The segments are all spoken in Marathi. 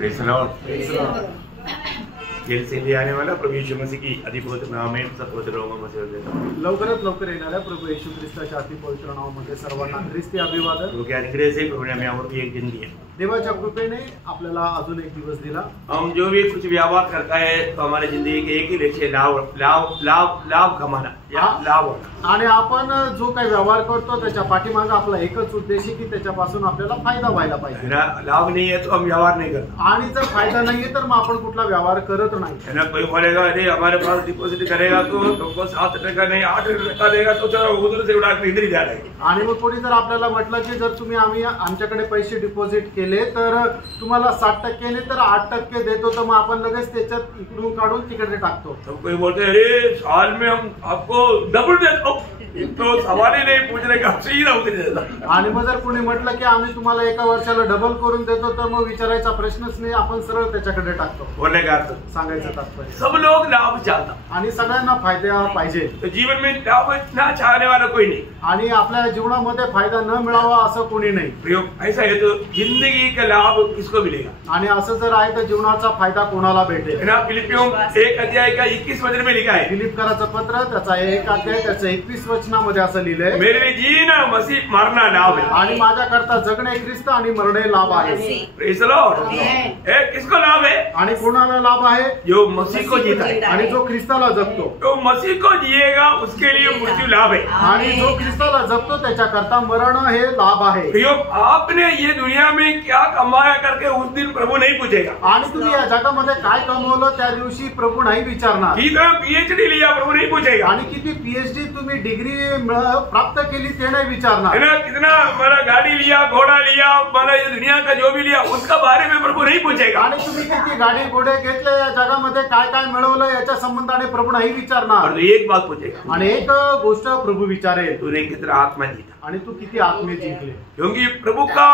Praise the Lord. जेल से ले आने वाला प्रभु यीशु मसीह की अति पवित्र नाम में सब पवित्र लोगों में से लवकरात लवकर येणाऱ्या प्रभू येशू ख्रिस्ताच्या अति पवित्र नावामध्ये सर्वांना ख्रिस्ती अभिवादन। प्रभु के अनुग्रह से प्रभु ने हमें और भी एक दिन दिया। देवाच्या कृपेने आपल्याला अजून एक दिवस दिला। हम जो भी कुछ व्यवहार करता है तो हमारे जिंदगी के एक ही लक्ष्य लाभ कमाना या लाभ होना। आणि आपण जो काही व्यवहार करतो त्याच्या पाठीमागे आपला एकच उद्देश आहे की त्याच्यापासून आपल्याला फायदा व्हायला पाहिजे। लाभ नहीं है तो हम व्यवहार नहीं करते आणि जर फायदा नाहीये तर मग आपण कुठला व्यवहार करत नाही। है ना। कोई बोलेगा अरे हमारे पास डिपॉजिट करेगा तो तुमको 7% नहीं 8% देगा तो चलो उधर से उड़ा इधर ही जा रहे हैं। आणि मग कोणी जर आपल्याला म्हटलं की जर तुम्ही आमच्याकडे पैसे डिपॉझिट केले तर तुम्हाला 7% नाही तर 8% देतो तर मग आपण लगेच त्याच्यात इकडून काढून तिकडे टाकतो। तो कोई बोलते अरे साल में हम आपको डबल देते तो सवाल ही नहीं पूछने का सही ना उतरी देता। आणि मग जर कोणी म्हटलं की आम्ही तुम्हाला एका वर्षाला डबल करून देतो तर मग विचारायचा प्रश्नच नाही, आपण सरळ त्याच्याकडे टाकतो। बोलने का अर्थ सांगायचं तात्पर्य सब लोग लाभ चाहता आणि सगळ्यांना फायदा पाहिजे। तो जीवन में लाभ ना चाहने वाला कोई नहीं आणि आपल्या जीवनामध्ये फायदा न मिळावा असं कोणी नाही। प्रयोग ऐसा है तो जिंदगी का लाभ किसको मिलेगा। आणि असं जर आहे तर जीवनाचा फायदा कोणाला भेटेल। ना फिलिपियों 1 अध्याय का 21 वचन में लिखा है। फिलिपकराचं पत्र त्याचा 1 अध्याय त्याचं 21 वचनामध्ये असं लिहिलंय मेरे लिए जीना मसीह मरना लाभ है आणि माझ्याकरता जगणे ख्रिस्त आणि मरणे लाभ आहे। Praise the Lord. किसको लाभ है आणि कोणाला लाभ आहे जो मसीह को जीता है आणि जो ख्रिस्ताला जगतो। तो मसीह को जिएगा उसके लिए मृत्यु लाभ है आणि जो ख्रिस्ताला जगतो त्याच्याकरता मरण हे लाभ आहे। प्रयोग आपने ये दुनिया में क्या कमाया करके उस दिन प्रभु नहीं पूछेगा। आणि तुम्ही या जगामध्ये काय कमवलं त्या दिवशी प्रभु नाही विचारणार। कितना पीएचडी लिया प्रभु नहीं पूछेगा। आणि किती पीएचडी तुम्ही डिग्री प्राप्त केली ते नाही विचारणार। है ना। कितना हमारा गाड़ी लिया घोड़ा लिया हमारा ये दुनिया का जो भी लिया उसका बारे में प्रभु नहीं पूछेगा। आणि तुम्ही किती गाडी घोडे घेतले या जगामध्ये काय काय मिळवलं याच्या संबंधाने प्रभु नाही विचारणार। और एक बात पूछेगा आणि एक गोष्ट प्रभु विचारेल तूने कितना आत्मा जीता आणि तू किती आत्मे जिंकले। क्योंकि प्रभु का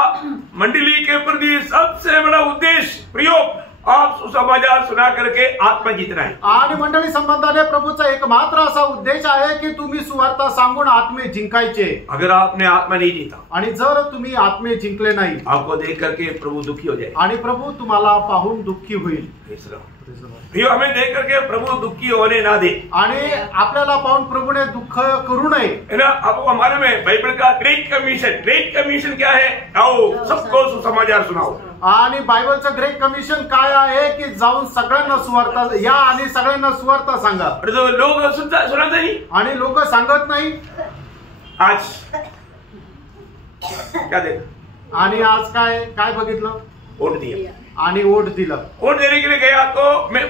मंडली के प्रति सबसे बड़ा उद्देश्य प्रयोग आप सुसमाचार सुना करके आत्मा जीतना है। आणि मंडळी संबंधाने प्रभूचा एकमात्र असा उद्देश आहे की तुम्ही सुवार्ता सांगून आत्मे जिंकायचे। अगर आपने आत्मा नहीं जीता आणि जर तुम्ही आत्मे जिंकले नाही आपको देख करके प्रभु दुखी हो जाए आणि प्रभु तुम्हाला पाहून दुःखी होईल। भैया हमें देख करके प्रभु दुखी होने ना दे। आणि आपल्याला पाहून प्रभुने दुःख करू नये। है ना। आपको हमारे में बाइबल का ग्रेट कमीशन क्या है। आओ सबको सुसमाचार सुनाओ। आणि बायबलचं ग्रेट कमिशन काय आहे की जाऊन सगळ्यांना सुवार्ता या आणि सगळ्यांना सुवार्ता सांगा। लोग सुनते नहीं आणि लोक सांगत नाही। आज क्या देखा आणि आज काय काय बघितलं वोट दिया आणि वोट दिलं। वोट देने के लिए गया तो मैं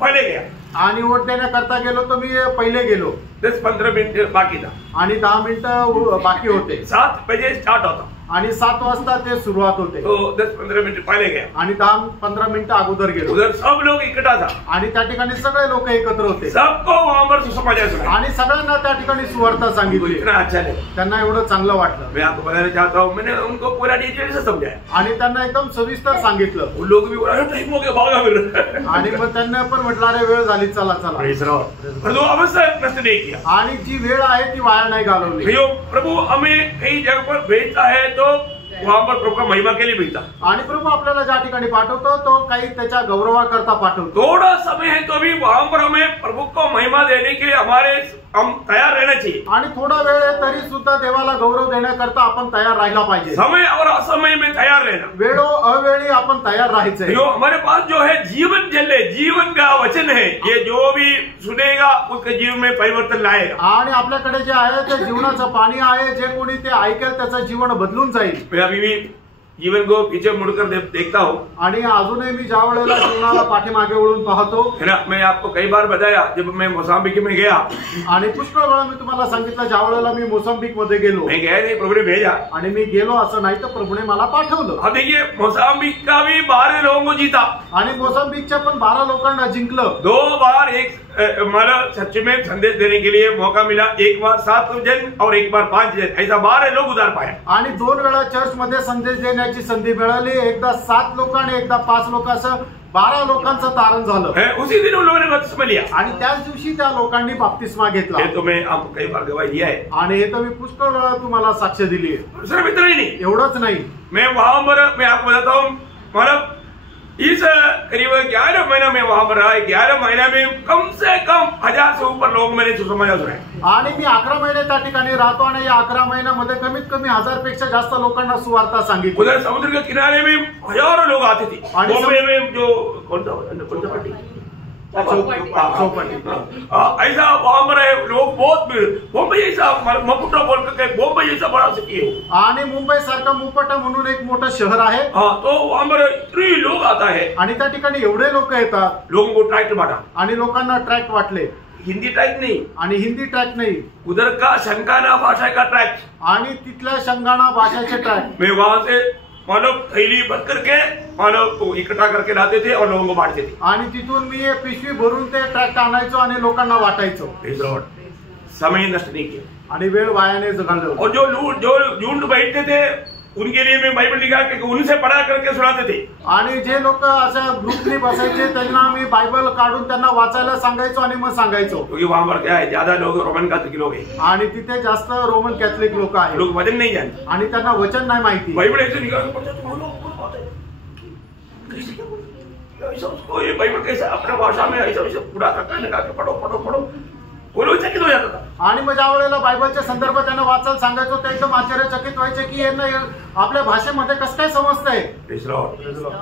पहले गया आणि वोट देण्याकरता गेलो तो मी पहिले गेलो 10-15 मिनिट बाकी था आणि 10 मिनिटं बाकी होते। 7 बजे स्टार्ट होता आणि 7 वाजता ते सुरुवात होते तो 10-15 मिनिट पहले गया आणि 10-15 मिनिटं अगोदर गेलो। उधर सब लोग इकट्ठा था आणि त्या ठिकाणी सगळे लोक एकत्र होते। सबको वहां पर सुसमाचार सुनाया आणि सगळ्यांना त्या ठिकाणी सुवार्ता सांगितली। इतना अच्छा लगा। त्यांना एवढं चांगलं वाटलं। मैं आपको बताना चाहता हूँ मैंने उनको पूरा डिटेल से समझाया आणि त्यांना एकदम सविस्तर सांगितलं। वो लोग भी बोला टाइम हो गया भागा फिर आणि मग त्यांना पण म्हटलं अरे वेळ झाली चला चला। पर वो अवसर नष्ट नहीं किया आणि जी वेळ आहे ती वाया नाही घालवली। प्रभु हमें कई जगह पर भेजता है तो वहां पर प्रभु का महिमा के लिए भेजता। आणि प्रभु आपल्याला ज्या ठिकाणी पाठवतो तो काही त्याच्या गौरवाकरता पाठवतो। थोड़ा समय है तो भी वहां पर हमें प्रभु को महिमा देने के लिए हम तैयार रहना चाहिए। आणि थोडा वेळ आहे तरी सुद्धा देवाला गौरव देण्याकरता आपण तयार राहायला पाहिजे। समय और असमय में तयार रहना। वेळो अवेळी आपण तयार राहायचंय। जो हमारे पास जो है जीवन जल है जीवन का वचन है ये जो भी सुनेगा उसके जीवन में परिवर्तन लाएगा। आणि आपल्याकडे जे आहे ते जीवनाचं पाणी आहे जे कोणी ते ऐकेल त्याचं जीवन बदलून जाईल। मैं अभी भी जीवन को पीछे मुड़कर देखता हूँ आणि अजूनही मी ज्या वेळेला जीवनाला पाठीमागे वळून पाहतो। है ना। मैं आपको कई बार बताया जब मैं मोसाम्बिक में गया आणि पुष्कळ वेळा मी तुम्हाला सांगितलं ज्या वेळेला मी मोसाम्बिक मध्ये गेलो मैं गया नहीं प्रभु ने भेजा आणि मी गेलो असं नाही तर प्रभुने मला पाठवलं। अब देखिए मोसाम्बिक का भी 12 लोगों को जीता आणि मोसाम्बिकच्या पण 12 लोकांना जिंकलं। 2 बार एक हमारा सच में संदेश देने के लिए मौका मिला। एक बार 7 जन और एक बार 5 जन ऐसा 12 लोग उधार पाए। आणि 2 वेळा चर्च मध्ये संदेश देण्याची संधी मिळाली। एकदा 7 लोक आणि एकदा 5 लोक असं 12 लोकांचं तारण झालं। उसी दिन उन लोगों ने बपतिस्मा लिया आणि त्याच दिवशी त्या लोकांनी बपतिस्मा घेतला। तो मैं आपको कई बार गवाही दिया है आणि हे तर मी पुष्कळ वेळा तुम्हाला साक्ष दिली आहे। सिर्फ इतना ही नहीं एवढंच नाही मैं वहां पर मैं आपको बताता हूँ मतलब इस करीब 11 महीना में वहां पर रहा है। 11 महीना में कम से कम 1000 से ऊपर लोग मैंने सुसमाचार सुने आणि मी 11 महिने त्या ठिकाणी राहतो आणि या 11 महिन्यामध्ये कमीत कमी 1000 पेक्षा जास्त लोकांना सुवार्ता सांगितली। उधर समुद्र के किनारे में हजारों लोग आते थे। बॉम्बे में जो कौन सा पार्टी ऐसा वहां पर है लोग बहुत भीड़। मुंबई जैसा मपुटा बोल के मुंबई जैसा बड़ा सिटी है आणि मुंबई सारखा मुपटा म्हणून एक मोठं शहर आहे। तो वहां पर इतने लोग आता है आणि त्या ठिकाणी एवढे लोक येतात। लोगों को ट्रैक्ट बांटा आणि लोकांना ट्रॅक्ट वाटले। हिंदी ट्रैक्ट नहीं आणि हिंदी ट्रैक्ट नहीं, उधर का शंकाना भाषा का ट्रैक्ट आणि तिथल्या शंगाणा भाषेचे ट्रैक्ट। मैं वहां से मानव थैली भर करके मानव इकट्ठा करके लाते थे और लोगों को बांटते थे। आणि तिथून मी एक पिशवी भरून ते ट्रॅक्ट आणायचो आणि लोकांना वाटायचो। समय नष्ट नहीं किया आणि वेळ वाया नाही घालवला। और जो झुंड बैठते थे उनके लिए मैं बाइबल निकाल के उनसे पढ़ा करके सुनाते थे। आणि जे लोक अशा ग्रुपनी बसायचे त्यांना मी बायबल काढून त्यांना वाचायला सांगायचो आणि मग सांगायचो। क्योंकि वहां पर क्या है, ज्यादा लोग रोमन कैथोलिक लोग हैं आणि तिथे जास्त रोमन कैथोलिक लोक आहेत। लोग वचन नहीं जानते आणि त्यांना वचन नाही माहिती। बाइबल ऐसे निकाल के पढ़ते तो ये बाइबल कैसे अपने भाषा में ऐसा वैसे पूरा करके निकाल के पढ़ो पढ़ो पढ़ो बोलो चकित हो जाता था। आणि मग ज्या वेळेला बायबलच्या संदर्भात त्यांना वाचायला सांगायचो ते एकदम आश्चर्यचकित व्हायचे की यांना आपल्या भाषेमध्ये कसं काय समजतंय।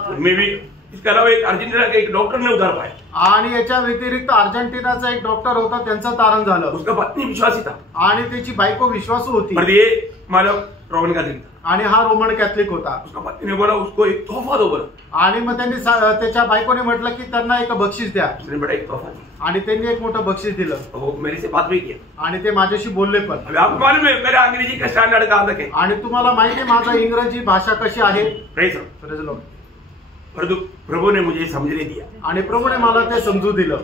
उनमें भी इसके अलावा एक अर्जेंटीना के एक डॉक्टर ने उधार पाया आणि याच्या व्यतिरिक्त अर्जेंटिनाचा एक डॉक्टर होता, त्यांचं तारण झालं। उसका पत्नी विश्वासी था आणि त्याची बायको विश्वासू होती पर ये मानव रोमन कैथोलिक था आणि हा रोमन कैथोलिक होता। उसका पत्नी ने बोला उसको एक तोहफा दो बोला आणि मग त्यांनी त्याच्या बायकोने म्हटलं की त्यांना एक बक्षीस द्या। उसने बड़ा एक तोहफा दिया आणि त्यांनी एक मोठं बक्षीस दिलं। वो मेरे से बात भी किया आणि ते माझ्याशी बोलले पण। अभी आपको मालूम है मेरा अंग्रेजी का स्टैंडर्ड कहां तक है आणि तुम्हाला माहिती आहे माझा इंग्रजी भाषा कशी आहे। Praise Lord. प्रभु ने मुझे समझने दिया आणि प्रभूने मला ते समजू दिलं।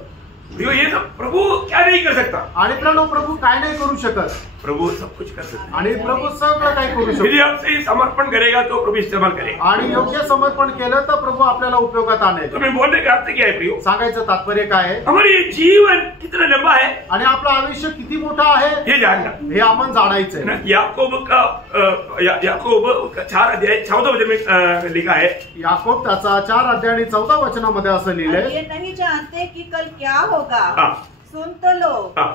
ये सब प्रभु क्या नहीं कर सकता आणि प्रभू काय नाही करू शकत। प्रभु सब कुछ कर सकता आणि प्रभू सगळं काही करू शकतो। यदि आपसे समर्पण करेगा तो प्रभु इस्तेमाल करेगा आणि योग्य समर्पण केलं तर प्रभू आपल्याला उपयोगात आणेल। तो मैं बोलने का अर्थ क्या है प्रियो, सांगायचं तात्पर्य काय आहे, हमारे जीवन कितना लंबा है आणि आपलं आयुष्य किती मोठं आहे ये जानना, हे आपण जाणायचंय। याकूब का 4 अध्याय 14 वचन में लिखा है। याकूब त्याचा 4 अध्याय आणि 14 वचनामध्ये असं लिहिलंय, ये नहीं जानते कि कल क्या होगा, सुन तो लो,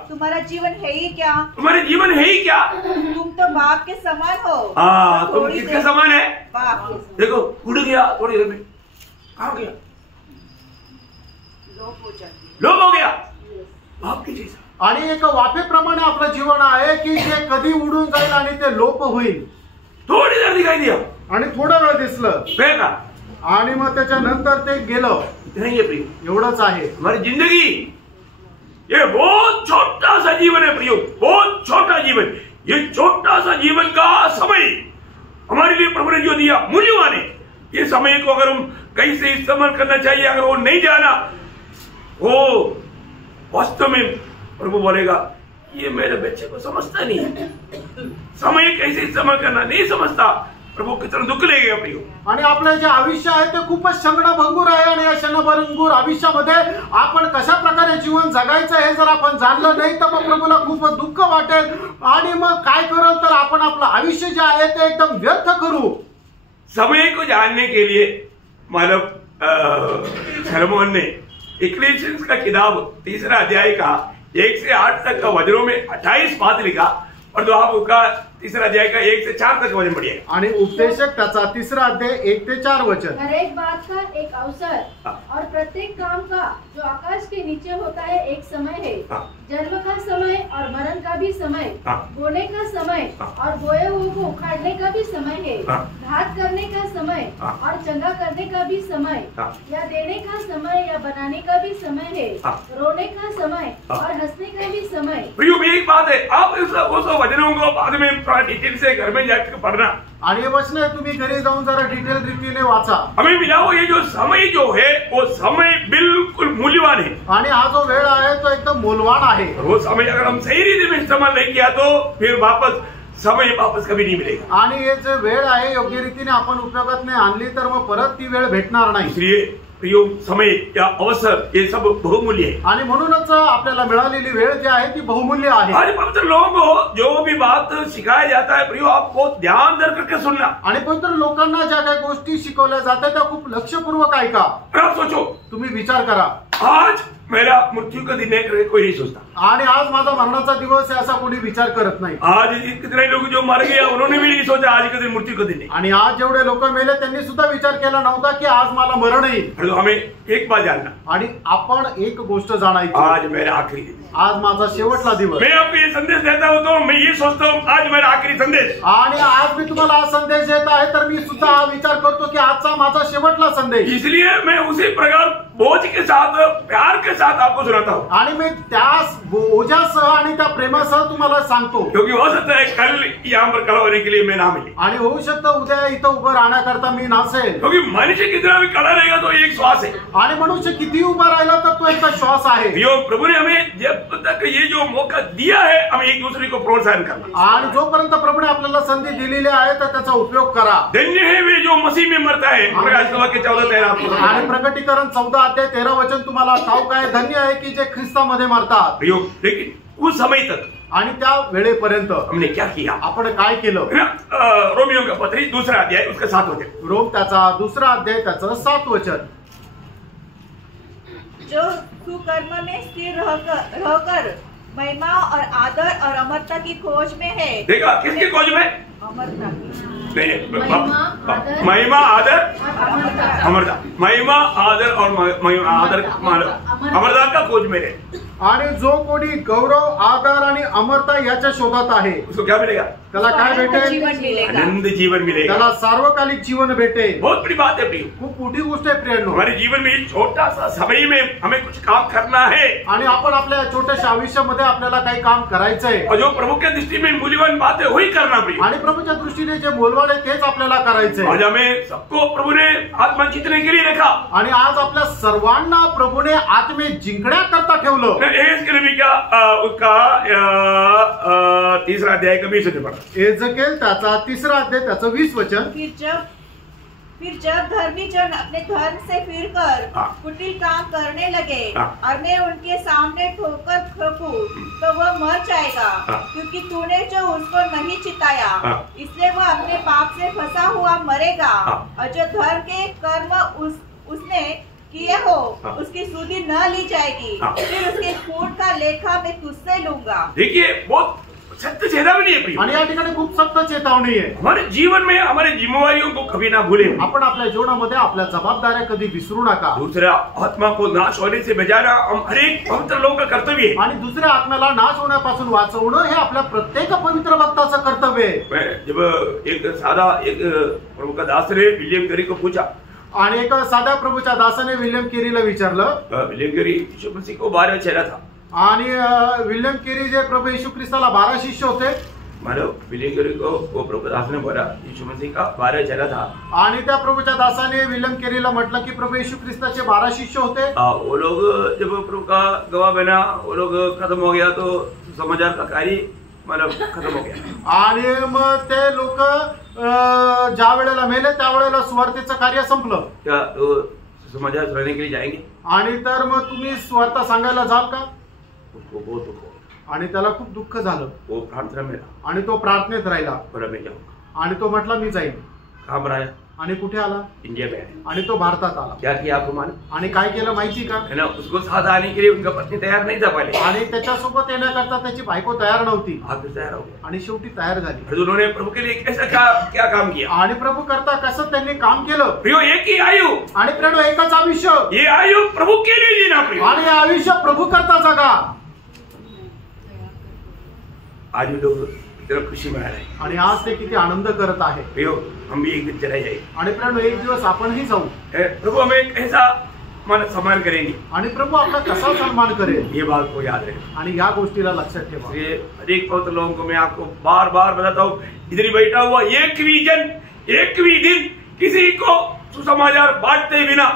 तुम्हारा जीवन है ही क्या, तुम्हारे जीवन है ही क्या, तुम तो बाप के समान हो। तुम किसके समान है, बाप के। देखो उड़ गया थोड़ी देर में कहाँ गया, लोप हो गया बाप के जैसा। आणि एक वाफेप्रमाणे आपलं जीवन आहे की जे कधी उडून जाईल आणि ते लोप होईल। थोड़ी देर दिखाई दिया आणि थोडा वेळ दिसलं फेंका आणि मग त्याच्यानंतर ते गेलं। नहीं है प्रिय, एवढंच आहे हमारी जिंदगी। ये बहुत छोटा सा जीवन है प्रियो, बहुत छोटा जीवन। ये छोटा सा जीवन का समय हमारे लिए प्रभु ने जो दिया मूल्यवान है। ये समय को अगर हम कैसे इस्तेमाल करना चाहिए, अगर वो नहीं जाना, वो वास्तव में प्रभु बोलेगा ये मेरे बच्चे को समझता नहीं है, समय कैसे इस्तेमाल करना नहीं समझता, प्रभु कितना दुःख लेगा प्रियो। आणि आपलं जे आयुष्य आहे ते खूपच क्षणभंगूर आहे आणि या क्षणभंगूर आयुष्यामध्ये आपण कशा प्रकारे जीवन जगायचं हे जर आपण जाणलं नाही तर मग प्रभूला खूप दुःख वाटेल आणि मग काय करल तर आपण आपलं आयुष्य जे आहे ते एकदम व्यर्थ करू। समय को जानने के लिए मानव सलोमन ने इक्लेसियास का किताब 3 अध्याय का 1 से 8 तक का वचनों में 28 बात लिखा, और जो आप उसका 3 अध्याय का 1 से 4 तक वचन पढ़िए। आणि उपदेशक त्याचा 3 अध्याय 1 से 4 वचन। हर एक बात का एक अवसर और प्रत्येक काम का जो आकाश के नीचे होता है एक समय है। जन्म का समय और मरण का भी समय, बोने का समय और बोए हुए को उखाड़ने का भी समय है, घात करने का समय और चंगा करने का भी समय, या देने का समय या बनाने का भी समय है, रोने का समय और हंसने का भी समय। एक बात है, आप उस वचनों को बाद में थोड़ा डिटेल से घर में जाकर पढ़ना, आणि वचन तुम्ही घरी जाऊन जरा डिटेल रीतीने वाचा। हमें मिला वो ये जो समय जो है वो समय बिल्कुल मूल्यवान है, आणि हा जो वेळ आहे तो एकदम मूल्यवान आहे। वो समय अगर हम सही रीति में इस्तेमाल नहीं किया तो फिर समय वापस कभी नहीं मिलेगा। आणि हे जे वेळ आहे योग्य रीतीने आपण उपयोगात नाही आणली तर मग परत ती वेळ भेटणार नाही। इसलिए प्रियो समय या अवसर ये सब बहुमूल्य है। आणि म्हणूनच आपल्याला मिळालेली वेळ जी आहे ती बहुमूल्य आहे। आज पवित्र लोगों को जो भी बात सिखाया जाता है प्रियो आपको ध्यान दे करके सुनना। आणि पवित्र लोकांना ज्या काही गोष्टी शिकवल्या जातात त्या खूप लक्षपूर्वक ऐका। आप सोचो, तुम्ही विचार करा, आज मेरा मृत्यु का दिन है कोई नहीं सोचता। आणि आज माझा मरणाचा दिवस आहे असा कोणी विचार करत नाही। आज कितने लोग जो मर गए उन्होंने भी नहीं सोचा आज का दिन मृत्यु का दिन है। आणि आज जेवढे लोक मेले त्यांनी सुद्धा विचार केला नव्हता की आज मला मरण येईल। तो हमें एक बात जानना, आणि आपण एक गोष्ट जाणायची, आज मेरा आखिरी दिन, आज माझा शेवटला दिवस। मैं आपको ये संदेश देता हूँ तो मैं ये सोचता हूँ आज मेरा आखिरी संदेश। आणि आज मी तुम्हाला हा संदेश देत आहे तर मी सुद्धा हा विचार करतो की आजचा माझा शेवटला संदेश। इसलिए मैं उसी प्रकार बोझ के साथ प्यार के साथ आपको सुनाता हूँ। आणि मी त्यास ओझ्यासह आणि त्या प्रेमासह तुम्हाला सांगतो, क्योंकि हो सकता है कल यहाँ पर खड़ा होने के लिए मैं ना मिले, आणि होऊ शकतं उद्या इथं उभं राहण्याकरता मी नसेल। क्योंकि मनुष्य कितना भी खड़ा रहेगा तो एक श्वास है। आणि मनुष्य किती उभा राहिला तर तो एक श्वास आहे। यो प्रभु ने हमें जब तक ये जो मौका दिया है हमें एक दूसरे को प्रोत्साहन करना। आणि जोपर्यंत प्रभूने आपल्याला संधी दिलेली आहे तर त्याचा उपयोग करा। धन्य है वे जो मसीह में मरता है। के 14:13 आणि प्रकटीकरण 14:13 तुम्हाला ठाऊक आहे, धन्य आहे की जे ख्रिस्तामध्ये मरतात। लेकिन उस समय तक आणि त्या वेळेपर्यंत हमने क्या किया, आपण काय केलं? रोमियो का पत्री 2 अध्याय उसका 7 वचन, रोम त्याचा 2 अध्याय त्याचं 7 वचन, जो सुकर्म में स्थिर रहकर महिमा और आदर और अमरता की खोज में है। देखा किसकी खोज में? अमरता की महिमा आदर अमरता, महिमा आदर और अमरता का खोज में है। आणि जो कोणी गौरव आदर आणि अमरता याच्या शोधात आहे उसको क्या मिलेगा? त्याला काय भेटेल? जीवन मिलेगा, आनंद जीवन मिलेगा, त्याला सार्वकालिक जीवन भेटेल। बहुत बड़ी बात है प्रिय, खूप मोठी गोष्ट आहे प्रियांनो। हमारे जीवन में छोटा सा समय में हमें कुछ काम करना है आणि आपण आपल्या छोट्याशा आयुष्यामध्ये आपल्याला काही काम करायचंय, और जो प्रभु के दृष्टि में मूल्यवान बात है वही करना प्रिय। आणि प्रभूच्या दृष्टीने जे मोलवाड आहे तेच आपल्याला करायचंय। आज हमें सबको प्रभु ने आत्मा जीतने के लिए रखा, आणि आज आपल्या सर्वांना प्रभूने आत्मे जिंकण्याकरता ठेवलं। इसके लिए क्या उसका 3 अध्याय का 20 वचन पढ़ा। एजकेल त्याचा 3 अध्याय त्याचं 20 वचन, फिर जब धर्मी जन अपने धर्म से फिरकर कुटिल काम करने लगे और मैं उनके सामने ठोकर ठोकूं तो वह मर जाएगा, क्योंकि तूने जो उसको नहीं चिताया इसलिए वह अपने पाप से फंसा हुआ मरेगा, और जो धर्म के कर्म उसने किए हो उसकी सुधि न ली जाएगी, फिर उसके खून का लेखा मैं तुझसे लूंगा। देखिए बहुत सत्य चेतावनी है प्रिय, आणि या ठिकाणी खूप सक्त चेतावणी आहे। हमारे जीवन में हमारे जिम्मेवारियों को कभी ना भूले। आपण आपल्या जीवनामध्ये आपल्या जबाबदाऱ्या कधी विसरू नका। दूसरा आत्मा को नाश होने से बचाना हम हर एक पवित्र लोगों का कर्तव्य है। आणि दुसऱ्या आत्म्याला नाश होण्यापासून वाचवणं हे आपल्या प्रत्येक पवित्र भक्ताचं कर्तव्य आहे। जब एक सादा एक प्रभु का दास ने विलियम कैरी को पूछा, आणि एक साध्या प्रभूच्या दासाने विल्यम केरीला विचारलं, विलियम कैरी यीशु मसीह को 12 चेहरा था, आणि विल्यम केरी जे प्रभू येशू ख्रिस्ताला 12 शिष्य होते, मानो विलियम कैरी को वो प्रभु दास ने बोला यीशु मसीह का 12 चेहरा था, आणि त्या प्रभूच्या दासाने विल्यम केरीला म्हटलं की प्रभू येशू ख्रिस्ताचे 12 शिष्य होते। वो लोग जब प्रभु का गवाह बना वो लोग खत्म हो गया तो समाचार का कार्य मतलब खत्म हो गया, आणि मग ते लोक ज्या वेळेला मेले त्यावेळेला सुवार्तेचं कार्य संपलं। क्या तो समाचार सुनाने के लिए जाएंगे? आणि तर मग तुम्ही सुवार्ता सांगायला जाल का? उसको बहुत दुख हो, आणि त्याला खूप दुःख झालं, वो प्रार्थना में रहा, आणि तो प्रार्थनेत राहिला, बोला मैं जाऊंगा। आणि तो म्हटला मी जाईन। कहाँ पर आया? आणि कुठे आला? इंडिया में आया। आणि तो भारतात आला। क्या किया आपको मालूम? आणि काय केलं माहिती का? है ना, उसको साथ आने के लिए उनका पत्नी तैयार नहीं था पहले, आणि त्याच्यासोबत येण्याकरता त्याची बायको तयार नव्हती, आप भी तैयार हो गए, आणि शेवटी तयार झाली। फिर उन्होंने प्रभु के लिए ऐसा क्या काम किया? आणि प्रभू करता कसं त्यांनी काम केलं? प्रियो एक ही आयु, आणि प्रेम एकच आयुष्य, ये आयु प्रभु के लिए जीना प्रियो, आणि हे आयुष्य प्रभू करता जगा। आज भी लोग इतना खुशी में आ रहे हैं, आणि आज ते किती आनंद करत आहे। प्रियो हम भी एक दिन चले जाएंगे, आणि प्रेम एक दिवस आपणही जाऊ, प्रभु हमें कैसा मन सम्मान करेंगे, आणि प्रभू आपला कसा सन्मान करेल ये बात को याद रखें। आणि या गोष्टीला लक्षात ठेवा। ये हर एक पवित्र लोगों को मैं आपको बार बार बताता हूँ, इधर ही बैठा हुआ एक भी दिन किसी को सुसमाचार बांटते बिना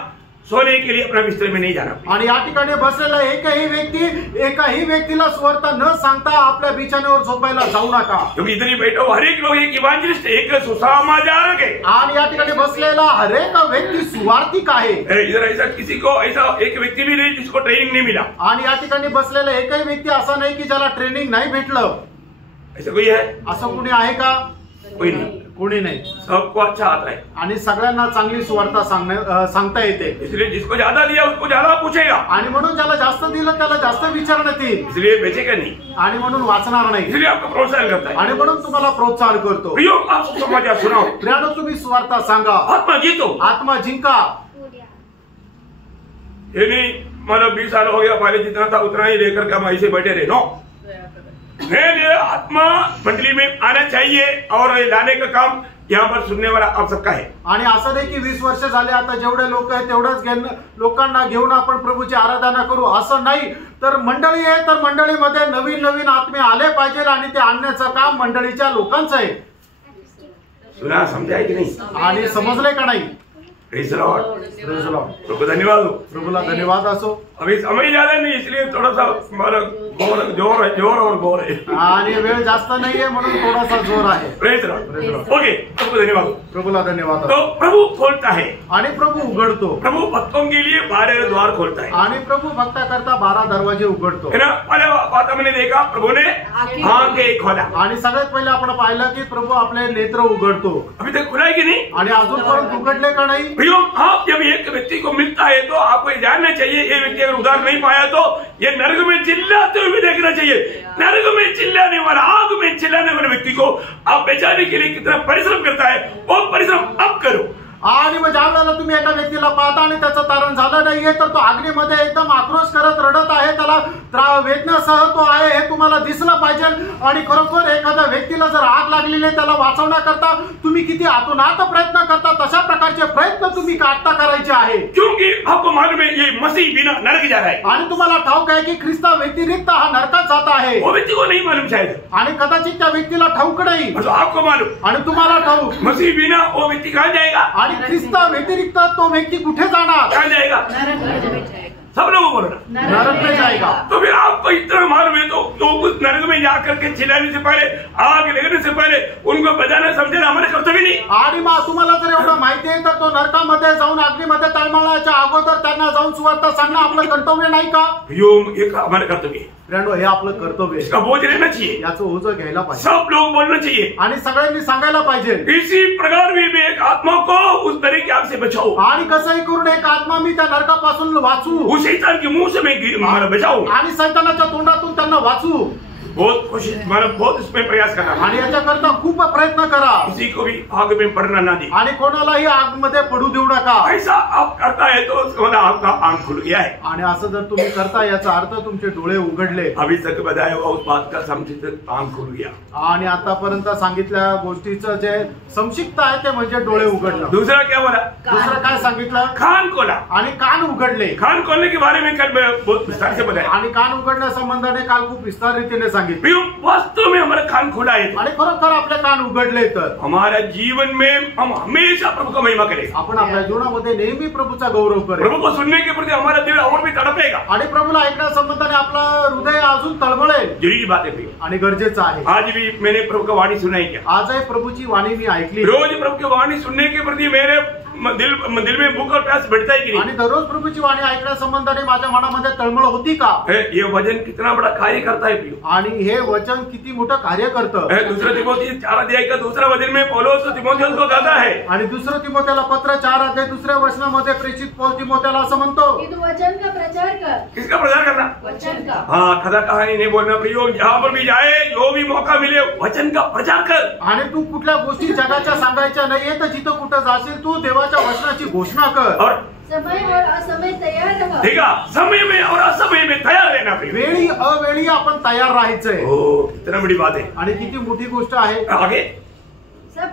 सोने के लिए अपना बिस्तर में नहीं जाना। आणि या ठिकाणी बसलेला एकाही व्यक्तीला सुवार्ता न सांगता आपल्या बिछाण्यावर झोपायला जाऊ नका। क्योंकि इधर ही बैठा हर एक लोग एक इवांजलिस्ट, एक सुसमाचारक है। आणि या ठिकाणी बसलेला हर एक व्यक्ती सुवार्तिक आहे। इधर ऐसा किसी को ऐसा एक व्यक्ति भी नहीं जिसको ट्रेनिंग नहीं मिला। आणि या ठिकाणी बसलेला एकही व्यक्ती असा नाही की ज्याला ट्रेनिंग नाही भेटलं। ऐसा कोई है? असं कोणी आहे का? कोई नहीं, कोणी नाही। सबको अच्छा आता है आणि सगळ्यांना चांगली सुवार्ता सांगता येते। इसलिए जिसको ज्यादा दिया उसको ज्यादा पूछेगा, आणि म्हणून ज्याला जास्त दिलं त्याला जास्त विचारण्यात येईल। इसलिए बेचेगा नहीं, आणि म्हणून वाचणार नाही, इसलिए आपको प्रोत्साहन करता है। आणि म्हणून तुम्हाला प्रोत्साहन करतो। प्रियो, आप सुसमाचार सुनाओ, प्रियानो तुम्ही सुवार्ता सांगा, आत्मा जीतो, आत्मा जिंका। ये नहीं मतलब 20 साल हो गया, पहले जितना था उतना ही लेकर के हम ऐसे बैठे रहे। नो, ये आत्मा मंडली में आना चाहिए और लाने का काम यहाँ पर सुनने वाला आप सबका है। आणि असं नाही की 20 वर्ष झाले आता जेवढे लोक आहेत तेवढंच लोकांना घेऊन आपण प्रभूची आराधना करू, असं नाही। तर मंडळी आहे, तर मंडळीमध्ये नवीन नवीन आत्मे आले पाहिजे आणि ते आणण्याचं काम मंडळीच्या लोकांचं आहे। सुना, समझा है कि नहीं? आणि समजले का नाही? Praise the Lord, praise the Lord, प्रभु धन्यवाद हो। प्रभूला धन्यवाद असो। अभी समय ज्यादा नहीं, इसलिए थोड़ा सा जोर और गोर है। आणि वेळ जास्त नाहीये म्हणून थोडासा जोर आहे। Praise the Lord. ओके, प्रभु धन्यवाद, प्रभूला धन्यवाद। तो प्रभु खोलता है आणि प्रभु उघडतो। प्रभु भक्तों के लिए 12 द्वार खोलता है आणि प्रभु भक्ता करता 12 दरवाजे उघडतो है ना। पहले बात हमने देखा, प्रभु ने आंखें खोला। आणि सगळ्यात पहिले आपण पाहिलं की प्रभु आपले नेत्र उघडतो। अभी तक खुला है कि नहीं? आणि अजूनपर्यंत उघडले का नाही? भैया, आप जब एक व्यक्ति को मिलता है तो आपको ये जानना चाहिए, ये व्यक्ति अगर उधार नहीं पाया तो ये नरक में चिल्लाते हुए देखना चाहिए। नरक में चिल्लाने वाला, आग में चिल्लाने वाले व्यक्ति को आप बचाने के लिए कितना परिश्रम करता है, वो परिश्रम अब करो। आणि मग ज्या वेळेला तुम्ही एका व्यक्तीला पाहता आणि त्याचं तारण झालं नाहीये तर तो अग्नीमध्ये एकदम आक्रोश करत रडत आहे, त्याला वेदनासह तो आहे हे तुम्हाला दिसलं पाहिजे। आणि खरोखर एखाद्या व्यक्तीला जर आग लागलेली आहे त्याला वाचवण्याकरता तुम्ही किती आतुनात प्रयत्न करता, तशा प्रकारचे प्रयत्न तुम्ही आता करायचे आहे। क्योंकि आपको मालूम है ये मसीह बिना नरक जा रहा है। आणि तुम्हाला ठाऊक आहे की ख्रिस्ता व्यतिरिक्त हा नरकात जात आहे। वो व्यक्ति को नहीं मालूम शायद, आणि कदाचित त्या व्यक्तीला ठाऊक नाही, आपको मालूम। आणि तुम्हाला ठाऊक मसीह बिना वो व्यक्ति कहाँ जाएगा? आणि ख्रिस्ता व्यतिरिक्त तो व्यक्ती कुठे जाणार? कहाँ जाएगा? सब लोगों को बोलना, नरक में जाएगा। तो फिर आपको इतना मालूम है तो उस नरक में जाकर के चिल्लाने से पहले, आग लगने से पहले उनको बजाना समझना हमारे कर्तव्य नहीं। आणि मग तुम्हाला जर एवढं माहिती आहे तर तो नरकामध्ये जाऊन अग्नीमध्ये तळमळण्याच्या अगोदर त्यांना जाऊन सुवार्ता सांगणं आपलं कर्तव्य नाही का? एक हमारे कर्तव्य है, हे आपलं कर्तव्य आहे। इसका बोझ रहना चाहिए, याचं ओझं घ्यायला पाहिजे, सब लोग बोलना चाहिए आणि सगळ्यांनी सांगायला पाहिजे। इसी प्रकार भी एक आत्मा को उस नरक की आग से बचाओ, आणि कसंही करून एक आत्मा मी त्या नरकापासून वाचू, उस शैतान के मुंह से मैं बचाऊ, आणि सैतानाच्या तोंडातून त्यांना वाचू। बहुत कोशिश, मतलब बहुत इसमें प्रयास करना, आणि याच्याकरता खूप प्रयत्न करा। किसी को भी आग में पड़ना ना दे, आणि कोणालाही आग मध्ये पडू देऊ नका। ऐसा आप करता है तो मतलब आपका आंख खुल गया है। आणि असं जर तुम्ही करता याचा अर्थ तुमचे डोळे उघडले। अभी तक बताया हुआ उस बात का समझित आंख खुल गया। आणि आतापर्यंत सांगितल्या गोष्टीचं जे संक्षिप्त आहे ते म्हणजे डोळे उघडणं। दूसरा क्या बोला? दुसरं काय सांगितलं? कान खोला, आणि कान उघडले। कान खोलने के बारे में कल बहुत विस्तार से बताया, आणि कान उघडण्या संबंधाने काल खूप विस्तार रीतीने सांगितलं। वास्तव में हमारा कान खुला है, आणि खरोखर आपले कान उघडले तर हमारा जीवन में हम हमेशा प्रभु का महिमा करेंगे। आपण आपल्या जीवनामध्ये नेहमी प्रभूचा गौरव करेल। प्रभु को सुनने के प्रति हमारा दिल और भी तड़पेगा, आणि प्रभूला ऐकण्या संबंधाने आपलं हृदय अजून तळमळेल। जरूरी बात है आणि गरजेचं आहे। आज भी मैंने प्रभु का वाणी सुनाई क्या? आजही प्रभूची वाणी मी ऐकली। रोज प्रभु की वाणी सुनने के प्रति मेरे दिल में भूख और प्यास बढ़ता है कि नहीं? आणि दररोज प्रभूची वाणी ऐकण्या संबंधाने माझ्या मनामध्ये तळमळ होती का? ये वचन कितना बड़ा कार्य करता है प्रियो, आणि हे वचन किती मोठं कार्य करतं। दूसरा तिमोथी 4 अध्याय का दूसरा वचन में पौलुस तिमोथेयुस को कहता है, आणि दुसरं तिमोथेला पत्र 4 अध्याय दुसऱ्या वचनामध्ये प्रेषित पौल तिमोथेला असं म्हणतो कि तू वचन का प्रचार कर। किसका प्रचार करना? वचन का। हाँ, कथा कहानी नहीं बोलना प्रियो, जहाँ पर भी जाए जो भी मौका मिले वचन का प्रचार कर। आणि तू कुठल्या गोष्टी जगाच्या सांगायच्या नाहीये तर जिथं कुठं जाशील तू देवाच्या वचनाची घोषणा कर। और समय और असमय तैयार रह। ठीक है, समय में और असमय में तैयार रहना प्रियो, वेळी अवेळी आपण तयार राहायचंय। ओ कितना बड़ी बात है, आणि किती मोठी गोष्ट आहे। आगे सब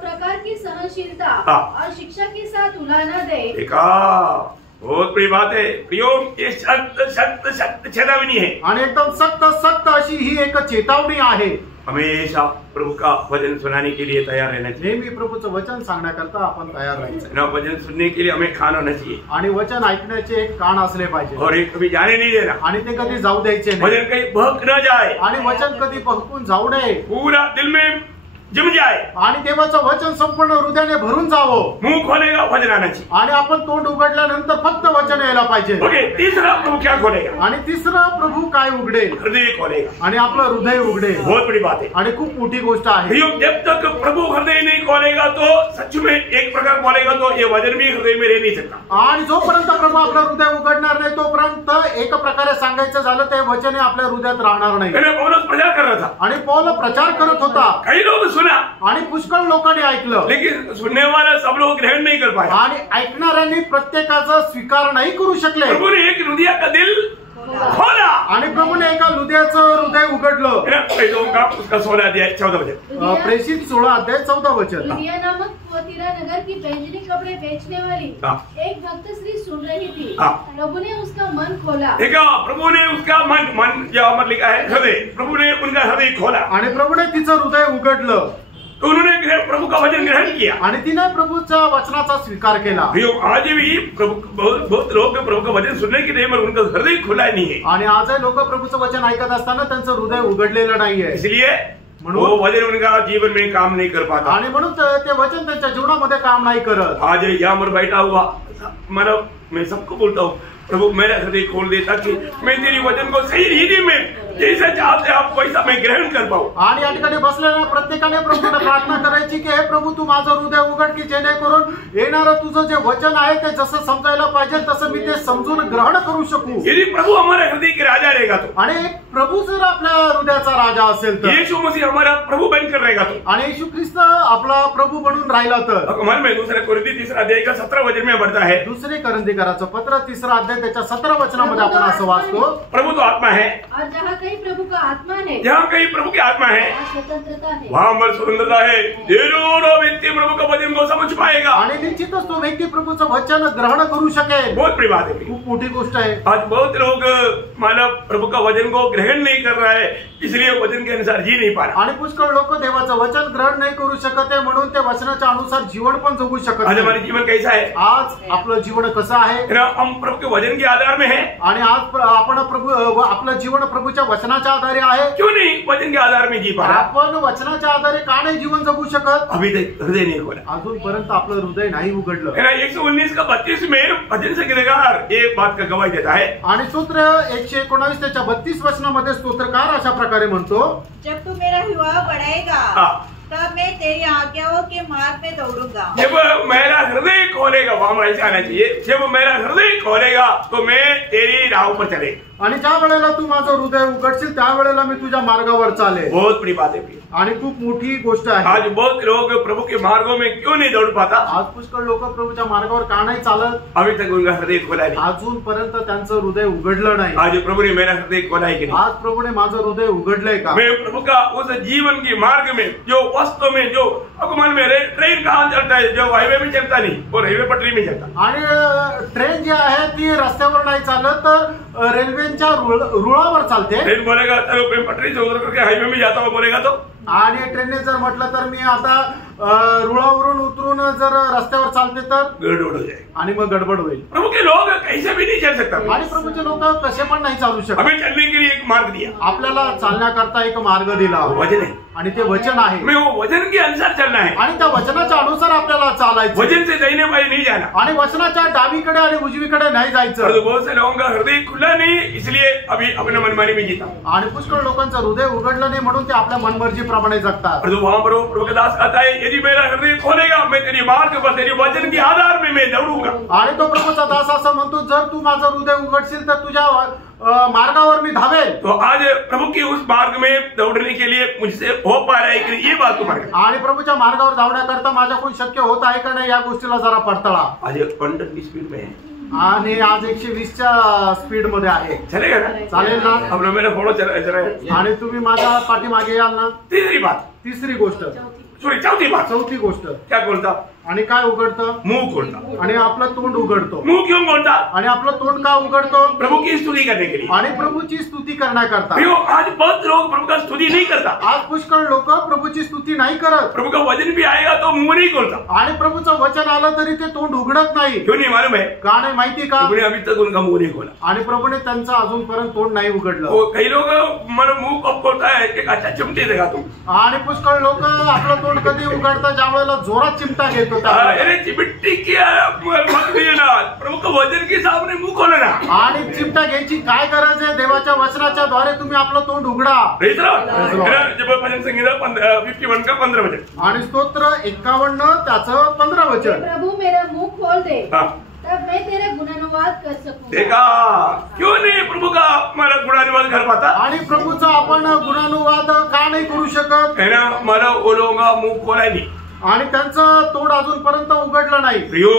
प्रकार की सहनशीलता हाँ। और शिक्षा के साथ उलाना दे। देखा, बहुत बड़ी बात है प्रियो, ये सख्त चेतावनी है। आणि एकदम सक्त अशी ही एक चेतावणी आहे। हमेशा प्रभु का वचन सुनाने के लिए तैयार रहना चाहिए। नेहमी प्रभूचं वचन सांगण्याकरता आपण तयार राहायचं ना वचन सुनने के लिए हमें खाना होना चाहिए आणि वचन ऐकण्याचे एक कान असले पाहिजे और एक कभी जाने नहीं देना। आणि ते कधी जाऊ द्यायचे नाही वचन कहीं बहक न जाए आणि वचन कधी बहकून जाऊ नये पूरा दिल में जम जाए आणि देवाचं वचन संपूर्ण हृदयाने भरून जावं मुंह खोलेगा वचन आना चाहिए। आणि आपण तोंड उघडल्यानंतर फक्त वचन यायला पाहिजे। ओके तीसरा प्रभु क्या खोलेगा आणि तिसरं प्रभु काय उघडेल हृदय खोलेगा आणि आपलं हृदय उघडेल बहुत बड़ी बात है। आणि खूप मोठी गोष्ट आहे। जब तक प्रभु हृदय नहीं खोलेगा तो सच में एक प्रकार बोलेगा तो ये वचन भी हृदय में रह नहीं सकता। आणि जोपर्यंत प्रभु आपलं हृदय उघडणार नाही तोपर्यंत एक प्रकारे सांगायचं झालं ते वचन आपल्या हृदयात राहणार नाही। पौलुस प्रचार कर रहा था आणि पौल प्रचार करत होता कई लोग सुना आणि पुष्कळ लोकांनी ऐकलं लेकिन सुनने वाला सब लोग ग्रहण नहीं कर पाए आणि ऐकणाऱ्यांनी प्रत्येकाचा स्वीकार नाही करू शकले। प्रभु ने एक लुदिया का दिल खोला आणि प्रभूने एका लुदियाचं हृदय उघडलं। उसका 16 अध्याय 14 वचन प्रेषित 16 अध्याय 14 वचन। लुदिया नामक थुआतीरा नगर की पैंजनी कपड़े बेचने वाली एक भक्त स्त्री सुन रही थी। प्रभु ने उसका मन खोला। देखा प्रभु ने उसका मन जो अमर लिखा है हृदय प्रभु ने उनका हृदय खोला आणि प्रभूने तिचं हृदय उघडलं। तो उन्होंने प्रभु का वचन ग्रहण किया आणि तिने प्रभूच्या वचनाचा स्वीकार केला। आज भी प्रभु बहुत लोग प्रभु का वचन सुनने के लिए उनका हृदय खुला नहीं है आणि आजही लोक प्रभूचं वचन ऐकत असताना त्यांचं हृदय उघडलेलं नाहीये। इसलिए वो वचन उनका जीवन में काम नहीं कर पाता आणि म्हणून ते वचन त्यांच्या जीवनामध्ये काम नाही करत। आज यहाँ पर बैठा हुआ मतलब मैं सबको बोलता हूँ प्रभु मेरा हृदय खोल दे ताकि मैं तेरी वचन को सही रीति में जैसा चाहते आप वैसा मैं ग्रहण कर पाऊं। आणि या ठिकाणी बसलेल्या प्रत्येकाने प्रभूला प्रार्थना करायची की हे प्रभू तू माझं हृदय उघड की जेणेकरून येणारं तुझं जे वचन आहे ते जसं समजायला पाहिजे तसं मी ते समजून ग्रहण करू शकू। यदि प्रभु हमारे हृदय के राजा रहेगा तो आणि एक प्रभू जर आपल्या हृदयाचा राजा असेल तर यीशु मसीह हमारा प्रभु बनकर रहेगा तो आणि येशू ख्रिस्त आपला प्रभू बनून राहिला तर हमारे में दूसरे कोरिन्थी 3 अध्याय का 17 वचन में बढ़ता है। दुसरे करंथीकराचं पत्र 3 अध्याय त्याच्या 17 वचनामध्ये आपण असं वाचतो प्रभु तो आत्मा है और जहाँ कहीं प्रभु का आत्मा है जहाँ कहीं प्रभु की आत्मा है स्वतंत्रता है वहाँ हमारी स्वतंत्रता है। जरूर वो व्यक्ति प्रभु का वचन को समझ पाएगा आणि निश्चितच तो व्यक्ती प्रभूचं वचन ग्रहण करू शकेल। बहुत बड़ी बात है खूप मोठी गोष्ट आहे। आज बहुत लोग मानव प्रभु का वचन को ग्रहण नहीं कर रहा है इसलिए वचन के अनुसार जी नहीं पा रहा। आणि पुष्कळ लोक देवाचं वचन ग्रहण नाही करू शकत आहे म्हणून ते वचनाच्या अनुसार जीवन पण जगू शकत आज नाही। हमारे जीवन कैसा है आज आपलं जीवन कसं आहे हम प्रभु के वचन के आधार में है आणि आज आपण प्रभू आपलं जीवन प्रभूच्या वचनाच्या आधारे आहे। क्यों नहीं वचन के आधार में जी पा रहा। आपण वचनाच्या आधारे का नाही जीवन जगू शकत। अभी तक हृदय नहीं खोला अजूनपर्यंत आपलं हृदय नाही उघडलं। 119 का 32 में भजन संगीतकार एक बात का गवाही देता है आणि स्तोत्र 119 त्याच्या 32 वचनामध्ये स्तोत्रकार अशा प्रकारे म्हणतो जब तू मेरा हिवा बढ़ाएगा तब मैं तेरी आज्ञाओं के मार्ग में दौड़ूंगा। जब मेरा हृदय खोलेगा वहां ऐसे आना चाहिए जब मेरा हृदय खोलेगा तो मैं तेरी राह पर चले। आणि ज्या वेळेला तू माझं हृदय उघडशील त्यावेळेला मी तुझ्या मार्गावर चालेल। बहुत बड़ी बात है आणि खूप मोठी गोष्ट आहे। आज बहुत लोग प्रभु के मार्गों में क्यों नहीं दौड़ पाता। आज पुष्कळ लोक प्रभूच्या मार्गावर का नाही चालत अभी तक उनका हृदय खोला नहीं अजूनपर्यंत त्यांचं हृदय उघडलं नाही। आज प्रभु ने मेरा हृदय खोला है कि नहीं आज प्रभूने माझं हृदय उघडलंय का। मैं प्रभु का उस जीवन के मार्ग में जो वास्तव में जो अगमन में ट्रेन कहाँ चलता है जो हाईवे में चलता नहीं वो रेलवे पटरी में चलता। आणि ट्रेन जी आहे ती रस्त्यावर नाही चालत तर रेल्वेच्या रुळावर चालते। ट्रेन बोलेगा चलो मैं पटरी से उतर करके हाईवे में जाता हूँ बोलेगा तो आणि ट्रेनने जर म्हटलं तर मी आता रुळावरून उतरून जर रस्त्यावर चालते तर गडबड हो जाए आणि मग गडबड होईल। प्रभु के लोग कैसे भी नहीं चल सकता आणि प्रभूचे लोक कसे पण नाही चालू शकत। हमें चलने के लिए एक मार्ग दिया आपल्याला चालण्याकरता एक मार्ग दिला वचन है आणि ते वचन आहे। हमें वो वचन के अनुसार चलना है आणि त्या वचनाच्या अनुसार आपल्याला चालायचं। वचन से दाहिने बाएं नहीं जाना आणि वचनाच्या डावीकडे आणि उजवीकडे नाही जायचं। और बहुत से लोगों का हृदय खुला नहीं इसलिए अभी अपने मनमानी में जीता। आणि पुष्कळ लोकांचं हृदय उघडलं नाही म्हणून ते आपल्या मनमर्जी प्रमाणे जगतात। और वहां पर प्रभु का दास कहता है यदि मेरा हृदय खोलेगा मैं तेरी मार्ग पर तेरी वचन के आधार में मैं दौड़ूंगा। आणि तो प्रभूचा दास असं म्हणतो जर तू माझं हृदय उघडशील तर तुझ्या मार्गावर मी धावेल। तो आज प्रभु की उस मार्ग में दौड़ने के लिए मुझसे हो पा रहा है कि ये बात को पढ़ आणि प्रभूच्या मार्गावर धावण्याकरता माझ्याकडून शक्य होत आहे का नाही या गोष्टीला जरा पडताळा। आज 120 स्पीड में है आणि आज 120च्या स्पीड मध्ये आहे। चलेगा ना चालेल ना। अब मेरा फोटो चला आणि तुम्ही माझ्या पाठीमागे याल ना। तीसरी बात तिसरी गोष्ट सॉरी चौथी बात चौथी गोष्ट क्या बोलता आणि काय उघडतं? मुंह खोलता। आणि आपलं तोंड उघडतो। मुंह क्यों खोलता? आणि आपलं तोंड का उघडतो? प्रभु की स्तुति करने के लिए। आणि प्रभूची स्तुती करण्याकरता। आज बहुत लोग प्रभु का स्तुति नहीं करता। आज पुष्कळ लोक प्रभूची स्तुती नाही करत। प्रभु का वचन भी आएगा तो मुंह नहीं खोलता। आणि प्रभूचं वचन आलं तरी ते तोंड उघडत नाही। क्यों नहीं मालूम है? का नाही माहिती का? प्रभु ने अभी तक उनका मुंह नहीं खोला। आणि प्रभूने त्यांचं अजूनपर्यंत तोंड नाही उघडलं। कई लोग मन मुंह कब खोलता है? एक अच्छा चिमटे देगा तुम। आणि पुष्कळ लोक आपलं तोंड कधी उघडतात ज्यावेळेला जोरात चिमटा घेतो अरे चिमटी क्या मत देना, प्रभु का वचन के सामने मुंह खोलना। आणि चिमटा घ्यायची काय गरज आहे? देवाच्या वचनाच्या द्वारे तुम्ही आपलं तोंड उघडा। भजन संगीता 51 का 15 वचन आणि स्तोत्र 51 त्याचं 15 वचन। प्रभु मेरा मुंह खोल दे तब मैं तेरे गुणानुवाद कर सकूं। देखा क्यों नहीं प्रभु का हमारा गुणानुवाद कर पाता? आणि प्रभूचा आपण गुणानुवाद का नाही करू शकत? है ना, मला ओलोंगा मुंह खोला नहीं। आणि त्यांचं तोंड अजूनपर्यंत उघडलं नाही। प्रियो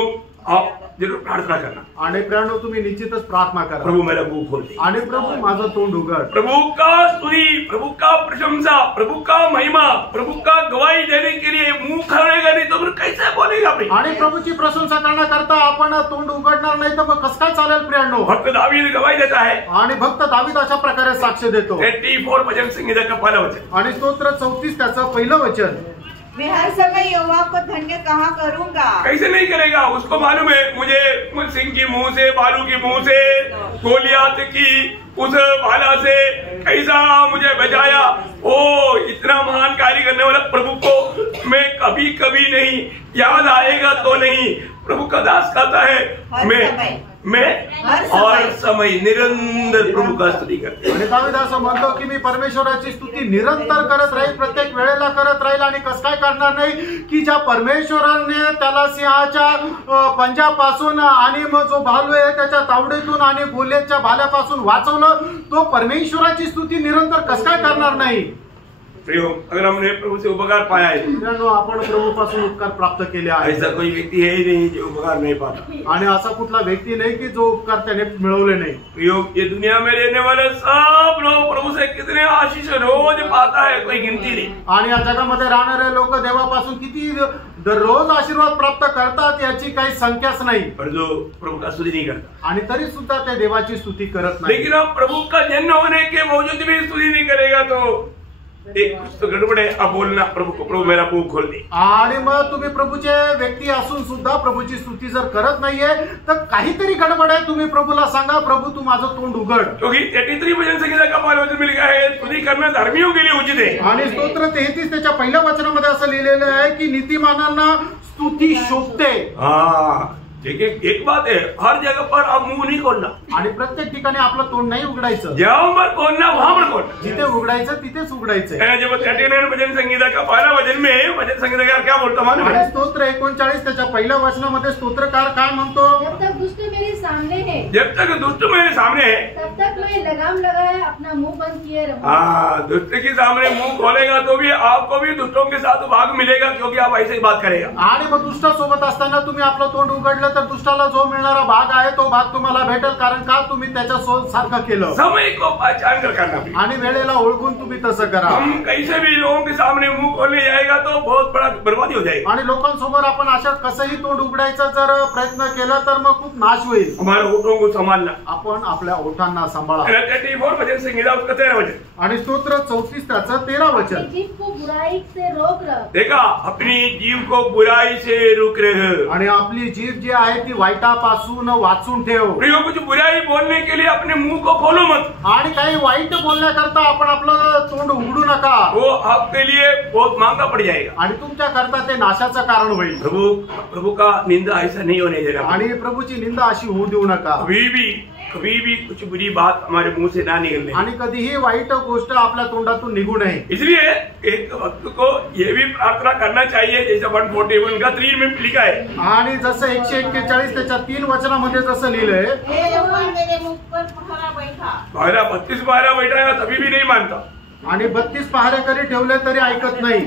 आप जरूर प्रार्थना करना। आणि प्रियांनो तुम्ही निश्चितच प्रार्थना करा, प्रभु मेरा मुंह खोल दे। आणि प्रभू माझं तोंड उघड। प्रभु का स्तुति, प्रभु का प्रशंसा, प्रभु का महिमा, प्रभु का गवाही देने के लिए मुंह खोलेगा नहीं तो फिर कैसे बोलेगा? आणि प्रभूची प्रशंसा करण्याकरता आपण तोंड उघडणार नाही तर मग कसं काय चालेल प्रियांनो? भक्त दावीद गवाही देता है आणि भक्त दावीद अशा प्रकारे साक्ष देतो। 84 भजन संगीता का पहला वचन। आणि स्तोत्र 34 त्याचं पहिलं वचन। मैं हर समय यहोवा को धन्य कहा करूंगा। कैसे नहीं करेगा? उसको मालूम है मुझे सिंह की मुंह से, बालू की मुंह से, गोलियात की उस भाला से कैसा मुझे बचाया। ओ इतना महान कार्य करने वाला प्रभु को मैं कभी कभी नहीं याद आएगा तो नहीं। प्रभु का दास कहता है मैं हर समय निरंतर प्रभु का स्तुति करते। आणि दावीद असं म्हणतो की मी परमेश्वराची स्तुती निरंतर करत राहील, प्रत्येक वेळेला करत राहील। आणि कसं काय करणार नाही की ज्या परमेश्वराने त्याला सिंहाच्या पंजापासून आणि मग जो भालू आहे त्याच्या तावडीतून आणि गोलियातच्या भाल्यापासून वाचवलं, तो परमेश्वराची स्तुती निरंतर कसं काय करणार नाही? प्रियो, अगर हमने प्रभु से उपकार पाया है, आपण प्रभूपासून उपकार प्राप्त केले आहे। ऐसा कोई व्यक्ति है ही नहीं जो उपकार नहीं पाता। आणि असा कुठला व्यक्ती नाही की जो उपकार त्याने मिळवले नाही। प्रियो, ये दुनिया में रहने वाले सब लोग प्रभु से कितने आशीष रोज पाता है, कोई गिनती नहीं। आणि या जगामध्ये राहणारे लोक देवापासून किती दररोज आशीर्वाद प्राप्त करतात याची काही संख्याच नाही। पर जो प्रभु का स्तुति नहीं करता, आणि तरी सुद्धा ते देवाची स्तुती करत नाही। लेकिन अब प्रभु का जन्म होने के बावजूद भी स्तुति नहीं करेगा तो एक कुछ तो गड़बड़ है। अब बोलना प्रभु को, प्रभु मेरा मुंह खोल दे। आणि मग तुम्ही प्रभूचे व्यक्ती असून सुद्धा प्रभूची स्तुती जर करत नाहीये तर काहीतरी गडबड आहे। तुम्ही प्रभूला सांगा, प्रभू तू माझं तोंड उघड। क्योंकि 83 भजन संगीता का पहला वचन में लिखा है स्तुति करना धर्मियों के लिए उचित है। आणि स्तोत्र 33 त्याच्या पहिल्या वचनामध्ये असं लिहिलेलं आहे की नीतिमानांना स्तुती शोभते। हाँ, देखिए एक बात है, हर जगह पर आप मुंह नहीं खोलना। आणि प्रत्येक ठिकाणी आपलं तोंड नाही उघडायचं। जहां पर खोलना वहां पर खोलना। जिथे उघडायचं तिथेच उघडायचं। जब 39 भजन संगीता का पहला वचन में भजन संगीतकार क्या बोलता मालूम है? आणि स्तोत्र 39 त्याच्या पहिल्या वचनामध्ये स्तोत्रकार काय म्हणतो? जब तक दुष्ट मेरे सामने है, जब तक दुष्ट मेरे सामने है, तब तक मैं लगाम लगाए अपना मुंह बंद किए रहूंगा। हाँ, दुष्ट के सामने मुंह खोलेगा तो भी आपको भी दुष्टों के साथ भाग मिलेगा, क्योंकि आप ऐसे ही बात करेगा। आणि मग दुष्टासोबत असताना तुम्ही आपलं तोंड उघडलं तर दुष्टाला जो मिळणारा भाग आहे तो भाग तुम्हाला भेटेल, कारण का तुम्ही त्याच्या सारखं केलं। समय को पहचान कर करना भी। आणि वेळेला ओळखून तुम्ही तसं करा। हम कैसे भी लोगों के सामने मुंह खोलने जाएगा तो बहुत बड़ा बर्बादी हो जाएगी। आणि लोकांसमोर आपण अशा कसंही तोंड उघडायचा जर प्रयत्न केला तर मग खूप नाश होईल। हमारे होठों को संभालना। आपण आपल्या ओठांना सांभाळा। 34 भजन संगीता उसका 13 वचन। आणि स्तोत्र 34 त्याचं 13 वचन। अपनी जीभ को बुराई से रोक रख। देखा, अपनी जीव को बुराई से रोक रहे। आणि आपली जीभ जी आहे ती वाईटापासून वाचून ठेव। प्रियो, कुछ बुराई बोलने के लिए अपने मुंह को खोलो मत। आणि काही वाईट बोलण्याकरता आपण आपलं तोंड उघडू नका। वो आपके लिए बहुत महंगा पड़ जाएगा। आणि तुमच्या करता ते नाशाचं कारण होईल। प्रभु का निंदा ऐसा नहीं होने देना। आणि प्रभूची निंदा अशी होऊ देऊ नका। कभी भी कुछ बुरी बात हमारे मुंह से ना निकलने। आणि कधीही वाईट गोष्ट आपल्या तोंडातून निघू नये। इसलिए एक भक्त को ये भी प्रार्थना करना चाहिए, जैसे 141 का 3 में लिखा है। आणि जसं 141 त्याच्या 3 वचनामध्ये जसं लिहिलंय, हे यहोवा मेरे मुख पर पहरा बैठा। 32 पहरा बैठा है तभी भी नहीं मानता। आणि 32 पहारेकरी ठेवले तरी ऐकत नाही।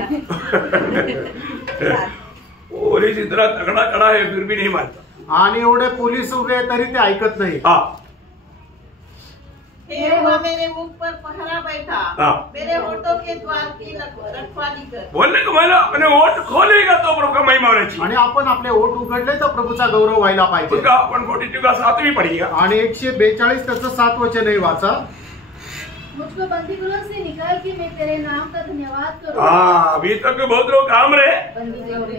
पोलीस इतना तगड़ा खड़ा है फिर भी नहीं मानता। आणि एवढे पोलीस उभे तरी ते ऐकत नाही। हाँ, यहोवा मेरे मुख पर पहरा बैठा, मेरे होठों के द्वार की रखवाली कर। बोलने को मला अपने ओठ खोलेगा तो प्रभु का महिमा होना चाहिए। आणि आपण आपले ओठ उघडले तर प्रभूचा गौरव व्हायला पाहिजे। उसका 142 का 7वीं पढ़िएगा। आणि 142 त्याचं 7 वचनही वाचा। मुझको बंदीगृह से निकाल के मैं तेरे नाम का धन्यवाद करूं। अभी तक बहुत लोग काम रहे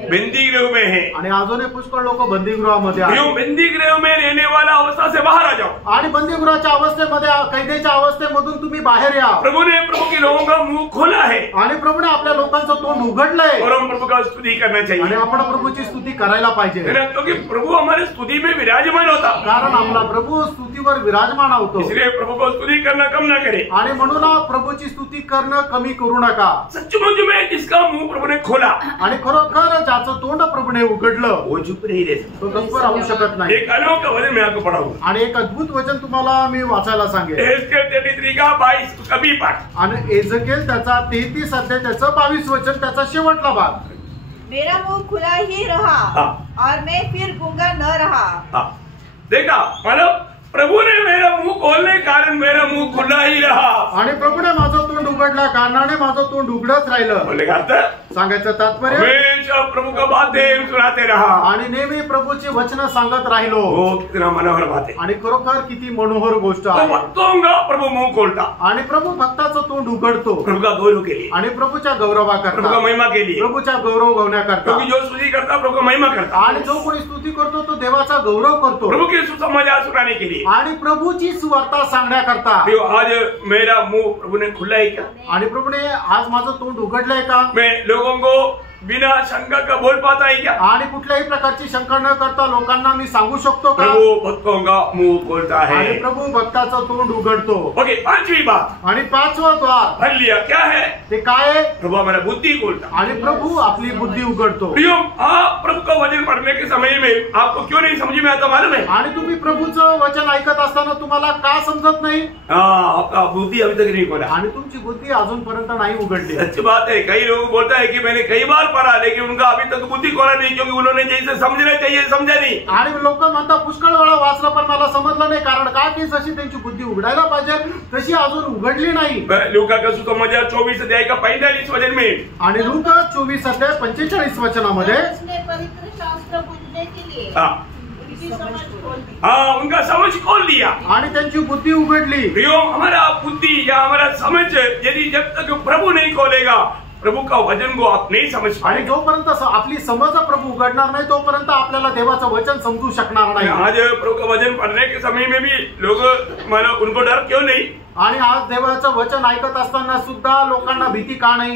बंदीगृह में है, आणि अजूनही पुष्कळ लोक बंदीगृहामध्ये आहेत। क्यों बंदीगृह में रहने वाला अवस्था से बाहर आ जाओ। आणि बंदीगृहाच्या अवस्थेमध्ये कैदेच्या अवस्थेमधून तुम्ही बाहेर या। प्रभु ने प्रभु के लोगों का मुंह खोला है आणि प्रभूने आपल्या लोकांचं तोंड उघडलंय और हम प्रभु का स्तुति करना आणि चाहिए, आपण प्रभूची स्तुती करायला पाहिजे, है ना? क्योंकि प्रभु हमारे स्तुति में विराजमान होता, कारण आपला प्रभू स्तुतीवर विराजमान होतो। इसलिए प्रभु को स्तुति करना कम ना करे। आणि म्हणून प्रभूची स्तुती करणं कमी करू नका। सचमुच में जिसका मुंह प्रभु ने खोला आणि खरोखर ज्याचं तोंड प्रभूने उघडलं वो चुप नहीं रह सकता। तो गप्प राहू शकत नाही। एक अनोखा वचन मैं आपको पढ़ाऊंगा आणि एक अद्भुत वचन तुम्हाला मी वाचायला सांगेन। एहेजकेल 33 का 22 उसका बी पाठ। आणि एहेजकेल त्याचा 33 अध्याय त्याचं 22 वचन त्याचा शेवटला भाग। मेरा मुंह खुला ही रहा और मैं फिर गूंगा न रहा। देखा, मतलब प्रभु ने मेरा मुंह खोलने के कारण मेरा मुंह खुला ही रहा। आणि प्रभूने माझं तोंड उघडल्या कारणाने माझं तोंड उघडच राहिलं। बोले का अर्थ? सांगायचं तात्पर्य हमेशा प्रभु का बातें सुनाते रहा आणि नेहमी प्रभूची वचन सांगत राहिलो। वो कितना मनोहर बात है। आणि खरोखर किती मनोहर गोष्ट तो आहे। भक्तों का प्रभु मुंह खोलता, आणि प्रभू भक्ताचं तोंड उघडतो प्रभु का गौरव के लिए, आणि प्रभूच्या गौरवाकरता, प्रभु का महिमा के लिए, प्रभूच्या गौरव होण्याकरता। क्योंकि जो स्तुति करता प्रभु का महिमा करता, आणि जो कोणी स्तुती करतो तो देवाचा गौरव करतो प्रभु के सुसमाचार सुनाने के लिए। आणि प्रभूची सुवार्ता सांगण्याकरता। आज मेरा मुंह प्रभु ने खुला है क्या? आणि प्रभूने आज माझं तोंड उघडलंय का? मैं लोगों को बिना शंका का बोल पाता है क्या? आणि कुठल्याही प्रकारची शंका न करता लोकांना मी सांगू शकतो का? प्रभु भक्तों का मुंह खोलता है आणि प्रभू भक्ताचं तोंड उघडतो। ओके, 5वीं बात आणि 5वं द्वार भर लिया, क्या है? ते काय आहे? प्रभु हमारा बुद्धि खोलता। आणि प्रभू आपली बुद्धी उघडतो। प्रियो, आप प्रभु का वचन पढ़ने के समय में आपको क्यों नहीं समझ में आता मालूम है? आणि तुम्ही प्रभूचं वचन ऐकत असताना तुम्हाला का समजत नाही? आपका बुद्धि अभी तक नहीं खोला आणि तुमची बुद्धी अजूनपर्यंत नाही उघडली। सच बात है। कई लोग बोलता है कि मैंने कई बार पढ़ा लेकिन उनका अभी तक बुद्धि खोला नहीं, क्योंकि उन्होंने जैसे समझना चाहिए समझा नहीं। आणि लोक म्हणतात पुष्कळ वेळा वाचलं पण मला समजलं नाही, कारण का की जशी त्यांची बुद्धी उघडायला पाहिजे तशी अजून उघडली नाही। लूका का सुसमाचार 24 अध्याय का 45 वचन में, आणि लूका 24 अध्याय 45 वचनामध्ये उसने पवित्र शास्त्र बुझने के लिए उनकी समझ खोल दी। उनका समझ खोल दिया आणि त्यांची बुद्धी उघडली। प्रियो, हमारा बुद्धि या हमारा समझ यदि जब तक प्रभु नहीं खोलेगा प्रभु का वचन को आप नहीं समझ आणि पाएंगे। जोपर्यंत आपली समज प्रभू उघडणार नाही तोपर्यंत आपल्याला देवाचं वचन समजू शकणार नाही। आज प्रभु का वचन पढ़ने के समय में भी लोग मतलब उनको डर क्यों नहीं? आणि आज देवाचं वचन ऐकत असताना सुद्धा लोकांना भीती का नाही?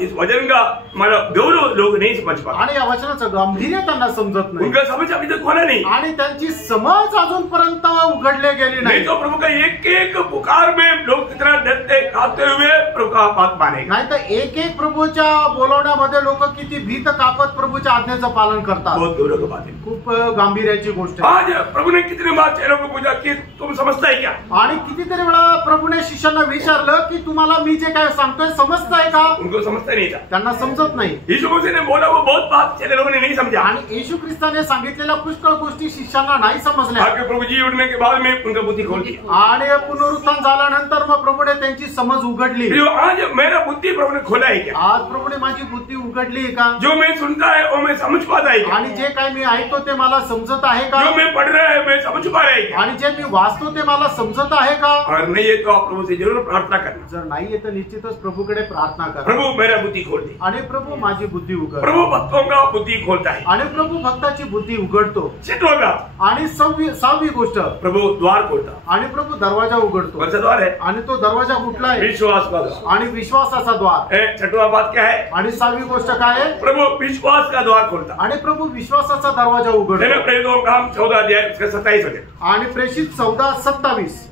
इस वचन का मतलब गौरव लोग नहीं समझ पाते आणि या वचनाचं गांभीर्य त्यांना समजत नाही। उनका समझ अभी तक खोला नहीं। आणि त्यांची समज अजूनपर्यंत उघडले गेली नहीं नाही। तो प्रभु का एक एक पुकार में लोग कितना डरते कांपते हुए प्रभु का बात मानेंगे। नाही तर एक एक प्रभूच्या बोलवण्यामध्ये लोक किती भीत कापत प्रभूच्या आज्ञेचं पालन करतात। बहुत गौरव की बात है। खूप गांभीर्याची गोष्ट आहे। आज प्रभु ने कितने बार चेलों को पूछा कि तुम समझता है क्या? आणि कितीतरी वेळा प्रभूने शिष्यांना विचारलं की तुम्हाला मी जे काय सांगतोय समजतंय का? उनको समझता नहीं था। त्यांना समजत नाही। यीशु मसीह ने बोला वो बहुत बात चेले लोगों ने नहीं समझा। आणि येशू ख्रिस्ताने सांगितलेल्या पुष्कळ गोष्टी शिष्यांना नाही समजल्या। आगे प्रभु जी उठने के बाद में उनका बुद्धि खोल दिया। आणि पुनरुत्थान झाल्यानंतर मग प्रभूने त्यांची समज उघडली। जो आज मेरा बुद्धि प्रभु ने खोला है क्या? आज प्रभूने माझी बुद्धी उघडली का? जो मैं सुनता है वो मैं समझ पाता है क्या? आणि जे काय मी ऐकतो ते मला समजत आहे का? जो मैं पढ़ रहा है मैं समझ पा रहा है क्या? आणि जे मी वाचतो ते मला समजत आहे का? और नहीं है तो आप प्रभु से जरूर प्रार्थना करना। जर नाहीये तर निश्चितच प्रभूकडे प्रार्थना करा। प्रभु मेरा बुद्धि खोल दे। आणि प्रभू माझी बुद्धी उघड। प्रभु भक्तों का बुद्धि खोलता है। आणि प्रभू भक्ताची बुद्धी उघडतो। 6वां बात, आणि 6वी गोष्ट, प्रभु द्वार खोलता। आणि प्रभू दरवाजा उघडतो। कौन सा द्वार है? आणि तो दरवाजा कुठला आहे? विश्वास का द्वार। आणि विश्वासाचा द्वार। 6वां बात क्या है? आणि 6वी गोष्ट काय आहे? प्रभु विश्वास का द्वार खोलता। आणि प्रभू विश्वासाचा दरवाजा उघडतो। प्रेरितों का काम 14 अध्याय उसका 27 वचन। आणि प्रेषित 14:27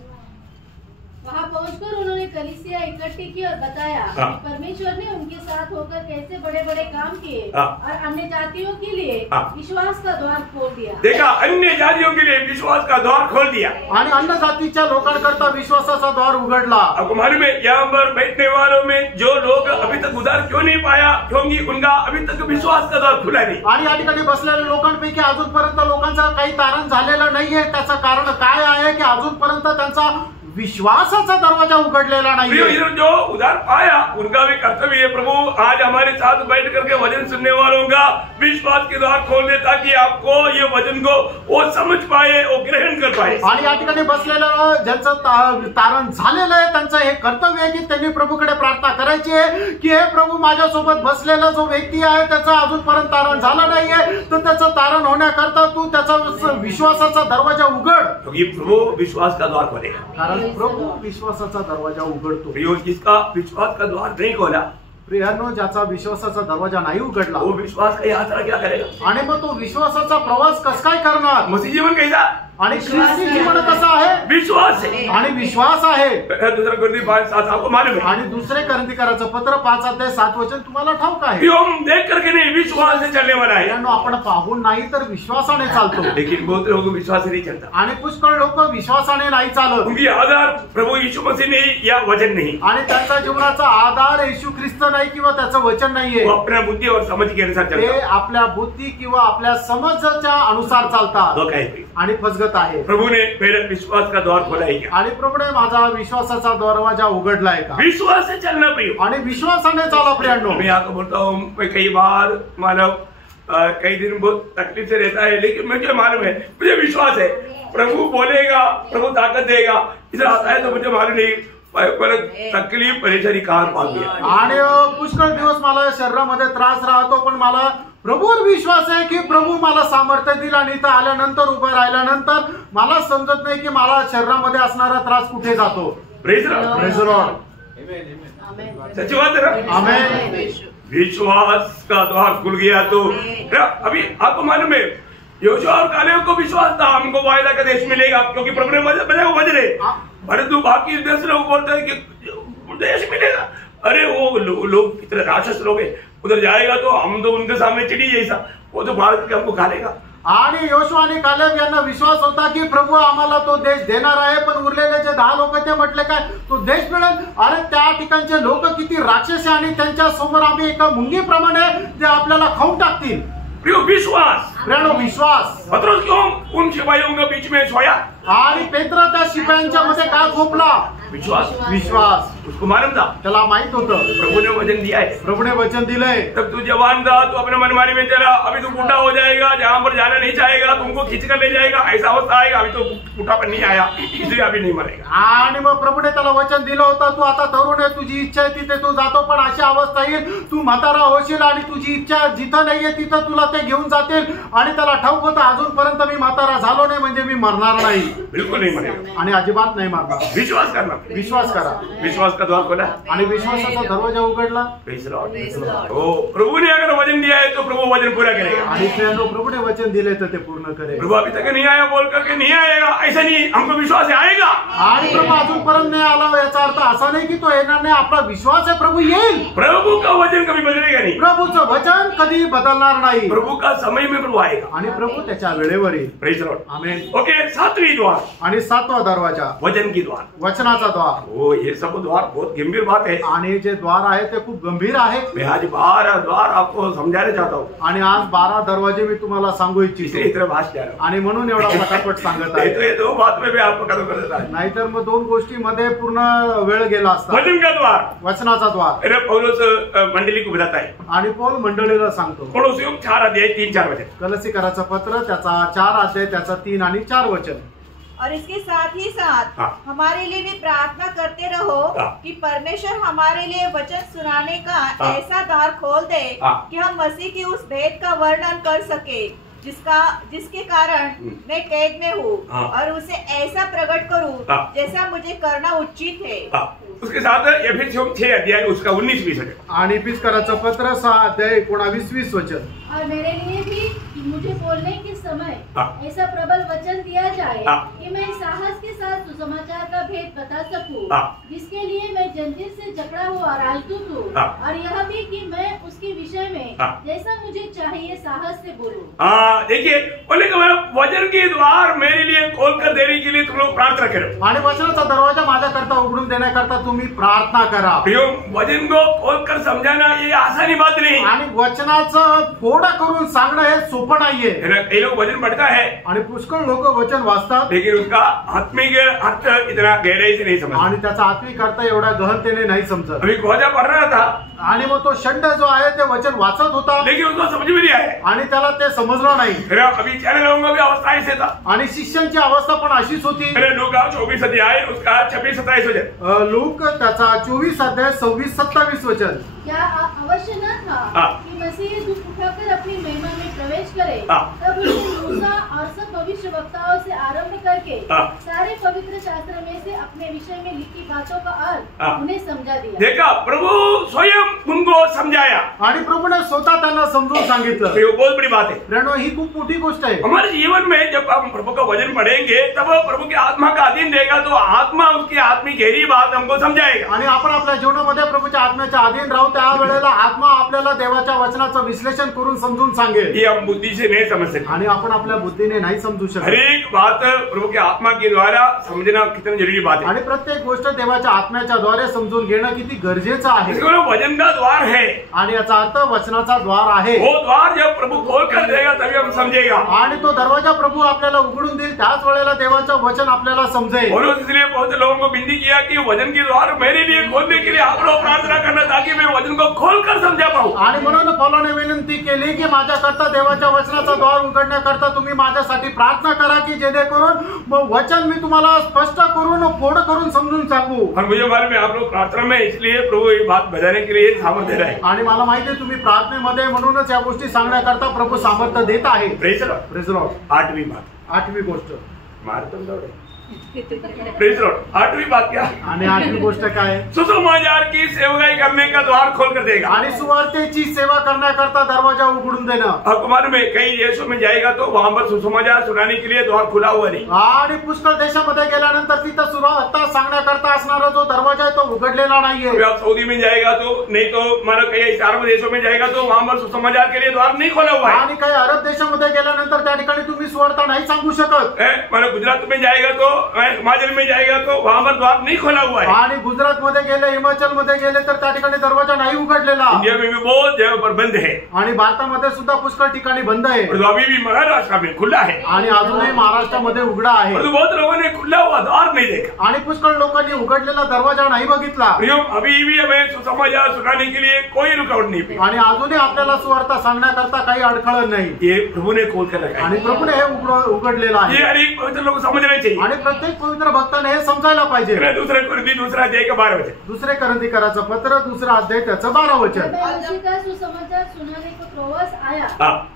वहाँ पहुंचकर उन्होंने कलीसिया इकट्ठी की और बताया कि परमेश्वर ने उनके साथ होकर कैसे बड़े बड़े काम किए और अन्य जातियों के लिए विश्वास का द्वार खोल दिया। देखा, अन्य जातियों के लिए विश्वास का द्वार खोल दिया। आणि अन्य जातीच्या लोकांकरता विश्वासाचा द्वार उघडला। आपको मालूम है यहाँ पर बैठने वालों में जो लोग अभी तक उद्धार क्यों नहीं पाया? क्योंकि उनका अभी तक विश्वास का द्वार खुला नहीं। आणि या ठिकाणी बसलेल्या लोकांपैकी अजूनपर्यंत लोकांचा काही तारण झालेलं नाहीये। त्याचं कारण काय आहे की अजूनपर्यंत त्यांचा विश्वासाचा दरवाजा उघडलेला नाही। इधर जो उधार पाया उनका भी कर्तव्य है, प्रभु आज हमारे साथ बैठ करके वचन सुनने वालों का विश्वास के द्वार खोल दे ताकि आपको ये वचन को वो समझ पाए, वो ग्रहण कर पाए। आणि या ठिकाणी बसलेलं ज्यांचं तारण झालेलं आहे त्यांचं हे कर्तव्य आहे की त्यांनी प्रभूकडे प्रार्थना करायची आहे की हे प्रभू माझ्यासोबत बसलेला जो व्यक्ती आहे त्याचं अजूनपर्यंत तारण झालं नाहीये, तर त्याचं तारण होण्याकरता तू त्याचा विश्वासाचा दरवाजा उघड, क्योंकि प्रभु विश्वास का द्वार खोलेगा। कारण प्रभू विश्वासाचा दरवाजा उघडतो। जिसका विश्वास का द्वार नहीं खोला, प्रियानो, ज्याचा विश्वासाचा दरवाजा नाही उघडला, वो विश्वास का यात्रा क्या करेगा? आणि मग तो विश्वासाचा प्रवास कस काय करणार? मसीह जीवन कैसा? आणि ख्रिस्ती जीवन कसं आहे? विश्वास है आणि विश्वास आहे। दूसरा कोरिन्थी 5:7 आपको मालूम है। आणि दुसरे कोरिन्थीकराचं पत्र 5:7 तुम्हाला ठाऊक आहे। हम देख करके नहीं, विश्वास से चलने वाला है। आपण पाहून नाही तर विश्वासाने चालतो, लेकिन बहुत लोग विश्वास से नहीं चलता। आणि पुष्कळ लोक विश्वासाने नाही चालत। उनकी आधार प्रभु यीशु मसीह नहीं या वचन नहीं, आणि त्यांचा जीवनाचा आधार येशू ख्रिस्त नाही किंवा त्याचं वचन नाहीये। वो अपना बुद्धि और समझ के अनुसार ते चलता, आपल्या बुद्धी किंवा आपल्या समजच्या अनुसार चालतात धोखा है आणि फसगत आहे। प्रभु ने मेरा विश्वास का द्वार खोला है क्या? आणि प्रभूने माझा विश्वासाचा दरवाजा उघडलाय का? विश्वास से चलना प्रिय, आणि विश्वासाने चाला प्रियांनो। मैं आपको बोलता हूँ, मैं कई बार मानव कई दिन बहुत तकलीफ से रहता है, लेकिन मुझे मालूम है, मुझे विश्वास है प्रभु बोलेगा, प्रभु ताकत देगा। इधर आता है तो मुझे मालूम नहीं तकलीफ परेशानी कहाँ पाती है। आणि पुष्कळ दिवस मला शरीरामध्ये त्रास राहतो, पण मला प्रभूवर विश्वास आहे की प्रभू मला सामर्थ्य दिला, आणि इथं आल्यानंतर उभं राहिल्यानंतर मला समजत नाही की मला शरीरामध्ये असणारा त्रास कुठे जातो। प्रेज लॉर्ड, सच्ची बात है ना? आमेन। विश्वास का द्वार खुल गया तो अभी आपको मालूम है, योशुआ और कालेब को विश्वास था हमको वायदा का देश मिलेगा, क्योंकि प्रभु ने वचन है। परंतु बाकी देश लोग बोलते हैं कि देश मिलेगा। अरे वो लोग कितने राक्षस लोग हैं, उधर जाएगा तो हम तो उनके सामने चिड़ी जैसा, वो तो भारत के हमको खा लेगा। आणि योशुआ आणि कालेब यांना विश्वास होता की प्रभू आम्हाला तो देश देणार आहे, पण उरलेले जे 10 लोक ते म्हटले काय तो देश मिळेल? अरे त्या ठिकाणचे लोक किती राक्षस आहे, आणि त्यांच्या समोर आम्ही एका मुंगीप्रमाणे ते आपल्याला खाऊन टाकतील। विश्वास, विश्वास। पत्रोस क्यों उन सिपाहियों के बीच में सोया? आणि पेत्र त्या शिपायांच्या मध्ये का झोपला? विश्वास। उसको मालूम था, त्याला माहित होतं प्रभु ने वचन दिया है, प्रभु ने वचन दिलंय। तब तू जवान था, तू अपने मनमानी में चला, अभी तू बूढ़ा हो जाएगा, जहां पर जाना नहीं चाहेगा तुमको खींच कर ले जाएगा, ऐसा अवस्था आएगा। अभी तो बूढ़ापन नहीं आया, इसलिए अभी नहीं मरेगा। आणि मग प्रभूने त्याला वचन दिलं होतं, तू आता तरुण आहे, तुझी इच्छा आहे तिथे तू जातो, पण अशी अवस्था येईल तू म्हातारा होशील आणि तुझी इच्छा जिथं नाहीये तिथं तुला ते घेऊन जातील। आणि त्याला ठाऊक होतं अजूनपर्यंत मी म्हातारा झालो नाही म्हणजे मी मरणार नाही, बिल्कुल नहीं मरेगा, आणि अजिबात नाही मरणार। विश्वास करना, विश्वास करा। विश्वास का द्वार खोला आणि विश्वासाचा दरवाजा उघडला। प्रभु ने अगर वचन दिया है तो प्रभु वचन पूरा करेगा। आणि प्रभूने वचन दिले तर ते पूर्ण करेल। प्रभु अभी तक नहीं आया बोल करके नहीं आएगा, ऐसा नहीं, हमको विश्वास है आएगा। आणि प्रभू अजूनपर्यंत नाही आला याचा अर्थ असा नाही की तो येणार नाही, आपला विश्वास आहे प्रभु येईल। प्रभु का वचन कभी बदलेगा नहीं, प्रभूचं वचन कधी बदलणार नाही। प्रभु का समय में प्रभु आएगा, आणि प्रभू त्याच्या वेळेवर येईल। प्रेज लॉर्ड, आमेन। ओके, 7वीं द्वार आणि 7वा दरवाजा वचन की द्वार, वचनाचा द्वार। वो ये सब द्वार बहुत गंभीर बात है, आणि जे द्वार आहे ते खूप गंभीर आहे। मैं आज 12 द्वार आपको समझाना चाहता हूँ, आणि आज 12 दरवाजे मी तुम्हाला सांगू इच्छितो, इतना भाष जा रहा आणि म्हणून एवढा पटापट सांगत आहे। है। तो बात में भी आपको खत्म कर देता है, नाहीतर मग 2 गोष्टीमध्ये पूर्ण वेळ गेला असता। वचन का द्वार, वचनाचा द्वार। अरे पौलुस मंडली को बताता है, आणि पौल मंडळीला सांगतो, कोलोसियों 4 अध्याय 3-4 वचन, कलसीकराचं पत्र त्याचा 4 अध्याय त्याचा 3 आणि 4 वचन। और इसके साथ ही साथ हमारे लिए भी प्रार्थना करते रहो कि परमेश्वर हमारे लिए वचन सुनाने का ऐसा द्वार खोल दे कि हम मसीह की उस भेद का वर्णन कर सके जिसके कारण मैं कैद में हूँ, और उसे ऐसा प्रकट करूँ जैसा मुझे करना उचित है। उसके साथ एफेसियों 6 अध्याय उसका 19-20 वचन, आणि एफिसकराचं पत्र 6 अध्याय 19-20 वचन। और मेरे लिए भी मुझे बोलने के समय ऐसा प्रबल वचन दिया जाए कि मैं साहस के साथ सुसमाचार का भेद बता सकूं, जिसके लिए मैं जंजीर से जकड़ा हुआ और आलतूत हूँ, और यह भी कि मैं उसके विषय में जैसा मुझे चाहिए साहस से बोलूं। देखिए, बोले वचन के द्वार मेरे लिए खोल कर देने के लिए तुम लोग प्रार्थना करो। आणि वचनाचा दरवाजा माझ्याकरता उघडून देण्याकरता तुम्ही प्रार्थना करा। प्रियो, वचन को खोलकर समझाना ये आसानी बात नहीं। आणि वचनाचं फोड करून सांगणं हे सोपं नाहीये। कई लोग वचन पढ़ता है आणि पुष्कळ लोक वचन वाचतात, लेकिन उसका आत्मिक अर्थ इतना गहराई से नहीं समझते। आणि त्याचा आत्मिक अर्थ एवढ्या गहनतेने नाही समजत। अभी खोजा पढ़ रहा था, आणि मग तो षंड जो आहे ते वचन वाचत होता, लेकिन उसको समझ में नहीं आया। आणि त्याला ते समजलं नाही। अभी चैनल लोगों का भी अवस्था ऐसे था। आणि शिष्यांची अवस्था पण अशीच होती। लूका 24 अध्याय उसका 26-27 वचन। लूक त्याचा 24 अध्याय 26-27 वचन। क्या अवश्य न था कि मसीह दुख उठाकर अपनी महिमा में प्रवेश करे, तब उसने मूसा और सब भविष्यवक्ताओं से आरंभ करके सारे पवित्र शास्त्र में से अपने विषय में लिखी बातों का अर्थ उन्हें समझा दिया। देखा, प्रभु स्वयं उनको समझाया, आणि प्रभूने स्वतः त्यांना समजून सांगितलं। ये बहुत बड़ी बात है। प्रेरणा ही खूप मोठी गोष्ट आहे। हमारे जीवन में जब हम प्रभु का वचन पढ़ेंगे तब प्रभु की आत्मा का अधीन देगा, तो आत्मा उसकी आत्मिक गहरी बात हमको समझाएगा। आणि आपण आपल्या जीवनामध्ये प्रभूच्या आत्म्याच्या अधीन राहू, त्यावेळेला आत्मा आपल्याला देवाच्या वचनाचं विश्लेषण करून समजून सांगेल। ये हम बुद्धि से नहीं समझ सकते, आणि आपण आपल्या बुद्धीने नाही समजू शकत। हर एक बात प्रभु की आत्मा के द्वारा समझना कितना जरूरी बात है। आणि प्रत्येक गोष्ट देवाच्या आत्म्याच्या द्वारे समजून घेणं किती गरजेचं आहे। वचन का द्वार है, आणि याचा अर्थ वचनाचा द्वार आहे। वो द्वार जब प्रभु खोल कर देगा तभी हम समझेगा। आणि तो दरवाजा प्रभु आपल्याला उघडून देईल, त्याच वेळेला देवाचं वचन आपल्याला समजेल। और इसलिए बहुत लोगों को विनती किया कि वचन के द्वार मेरे लिए खोलने के लिए आप लोग प्रार्थना करना, ताकि मैं वचन को खोलकर समझा पाऊं। आणि म्हणून पौलाने विनंती केली की माझ्याकरता देवाच्या वचनाचा द्वार उघडण्याकरता तुम्ही माझ्यासाठी प्रार्थना करा, की जेणेकरून मग वचन मी तुम्हाला स्पष्ट करून फोड करून समजून सांगू। और मुझे मालूम है आप लोग प्रार्थना में, इसलिए प्रभु ये बात बताने के लिए सामर्थ्य दे रहा है। आणि मला माहिती आहे तुम्ही प्रार्थनेमध्ये म्हणूनच या गोष्टी सांगण्याकरता प्रभु सामर्थ्य देत आहे। Praise Lord. 8वीं बात, 8वी गोष्ट मारतम दौड़े। Praise Lord. 8वीं बात क्या? आणि 8वी गोष्ट काय? सुसमाचार की सेवकाई करने का द्वार खोल कर देगा। आणि सुवार्तेची सेवा करण्याकरता दरवाजा उघडून देणं। आपको मालूम है कई देशों में जाएगा तो वहां पर सुसमाचार सुनाने के लिए द्वार खुला हुआ नहीं। आणि पुष्कळ देशामध्ये गेल्यानंतर तिथं सुवार्ता सांगण्याकरता असणारा जो दरवाजा आहे तो उघडलेला नाहीये। आप सऊदी में जाएगा तो, नहीं तो मानो कई अरब देशों में जाएगा तो वहां पर सुसमाचार के लिए द्वार नहीं खोला हुआ है। आणि काही अरब देशामध्ये गेल्यानंतर त्या ठिकाणी तुम्ही सुवार्ता नाही सांगू शकत। मानो गुजरात में जाएगा तो, हिमाचल में जाएगा तो वहां पर द्वार नहीं खोला हुआ है। आणि गुजरात मध्ये गेले, हिमाचल मध्ये गेले तर त्या ठिकाणी दरवाजा नाही उघडलेला। इंडिया में भी बहुत जगह पर बंद है, आणि भारतामध्ये सुद्धा पुष्कळ ठिकाणी बंद आहे। और अभी भी महाराष्ट्र में खुला है, आणि अजूनही महाराष्ट्रामध्ये उघडा आहे। और बहुत लोगों ने खुला हुआ द्वार नहीं देखा। आणि पुष्कळ लोकांनी उघडलेला दरवाजा नाही बघितला। अभी भी हमें सुसमाचार सुनाने के लिए कोई रुकावट नहीं पड़ी। आणि अजूनही आपल्याला सुवार्ता सांगण्याकरता काही अडखळ नाही। ये प्रभु ने खोल कर रखा है, आणि प्रभूने हे उघडलेलं आहे। ये हर एक पवित्र लोग समझना चाहिए। आणि प्रत्येक पवित्र भक्ताने हे समजायला पाहिजे। दूसरे कुरिन्थी दूसरा अध्याय का 12 वचन। दुसरे करंथीकराचं पत्र 2रा अध्याय त्याचं 12 वचन। मैं उसी का सुसमाचार सुनाने को त्रोआस आया,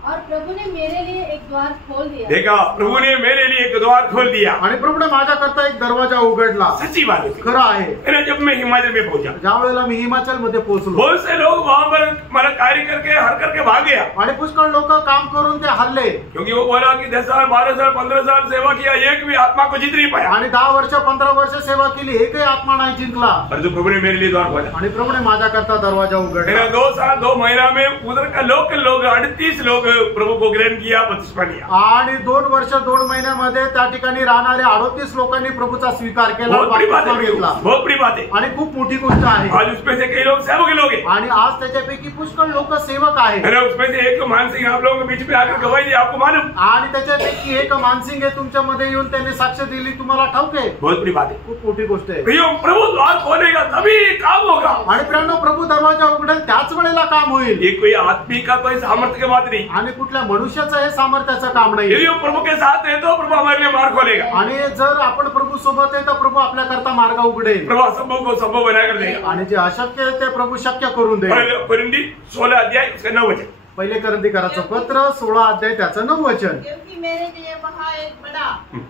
और प्रभु ने मेरे लिए एक द्वार खोल दिया। देखा, प्रभु ने मेरे लिए एक द्वार खोल दिया। आणि प्रभूने माझ्याकरता एक दरवाजा उघडला। सच्ची बात है, खरं आहे। जब मैं हिमाचल में पहुंचा, ज्या वेळेला मी हिमाचल मध्ये पोहोचलो, बहुत से लोग वहां पर मला कार्य करके हर करके भाग गया। आणि पुष्कळ लोक काम करून ते हल्ले, क्योंकि वो बोला कि 10 साल 12 साल 15 साल सेवा किया, एक भी आत्मा को जीत नहीं पाया। आणि 10 वर्ष 15 वर्ष सेवा केली, एकही आत्मा नाही जिंकला। परंतु प्रभु ने मेरे लिए द्वार खोला। आणि प्रभूने माझ्याकरता दरवाजा उघडला। 2 साल 2 महीना में उधर का लोकल लोग 38 लोग प्रभु को ग्रहण किया, बपतिस्मा लिया। आणि 2 वर्ष 2 महिन्यामध्ये त्या ठिकाणी राहणारे 38 लोकांनी प्रभूचा स्वीकार केला, बहुत बड़ी बात बपतिस्मा है, घेतला। बहुत बड़ी बात है। आणि खूप मोठी गोष्ट आहे। आज उसमें से कई लोग सेवक लोग हैं, आणि आज त्याच्यापैकी पुष्कळ लोक सेवक आहेत। उसमें से एक मानसिंह आप लोगों के बीच में आकर गवाही दी, आपको मालूम। आणि त्याच्यापैकी एक मानसिंग हे तुमच्यामध्ये येऊन त्यांनी साक्ष दिली, तुम्हाला ठाऊक आहे। बहुत बड़ी बात है, खूप मोठी गोष्ट आहे। प्रभु द्वार खोलेगा तभी काम होगा। आणि प्रेरणा प्रभू दरवाजा उघडेल त्याच वेळेला काम होईल। ये कोई आदमी का कोई सामर्थ्य की बात नहीं, आणि कुठल्या मनुष्याचं हे सामर्थ्याचं काम नाही। यदि हम प्रभु के साथ है तो प्रभु हमारे लिए मार्ग खोलेगा। आणि जर आपण प्रभू सोबत आहे तर प्रभू आपल्याकरता मार्ग उघडेल। प्रभु असंभव को संभव बनाकर देगा। आणि जे अशक्य आहे ते प्रभू शक्य करून देईल। कोरिन्थी 16 अध्याय उसका 9 वचन। पहिले करंथीकराचं पत्र 16 अध्याय त्याचं 9 वचन। क्योंकि मेरे लिए वहाँ एक बड़ा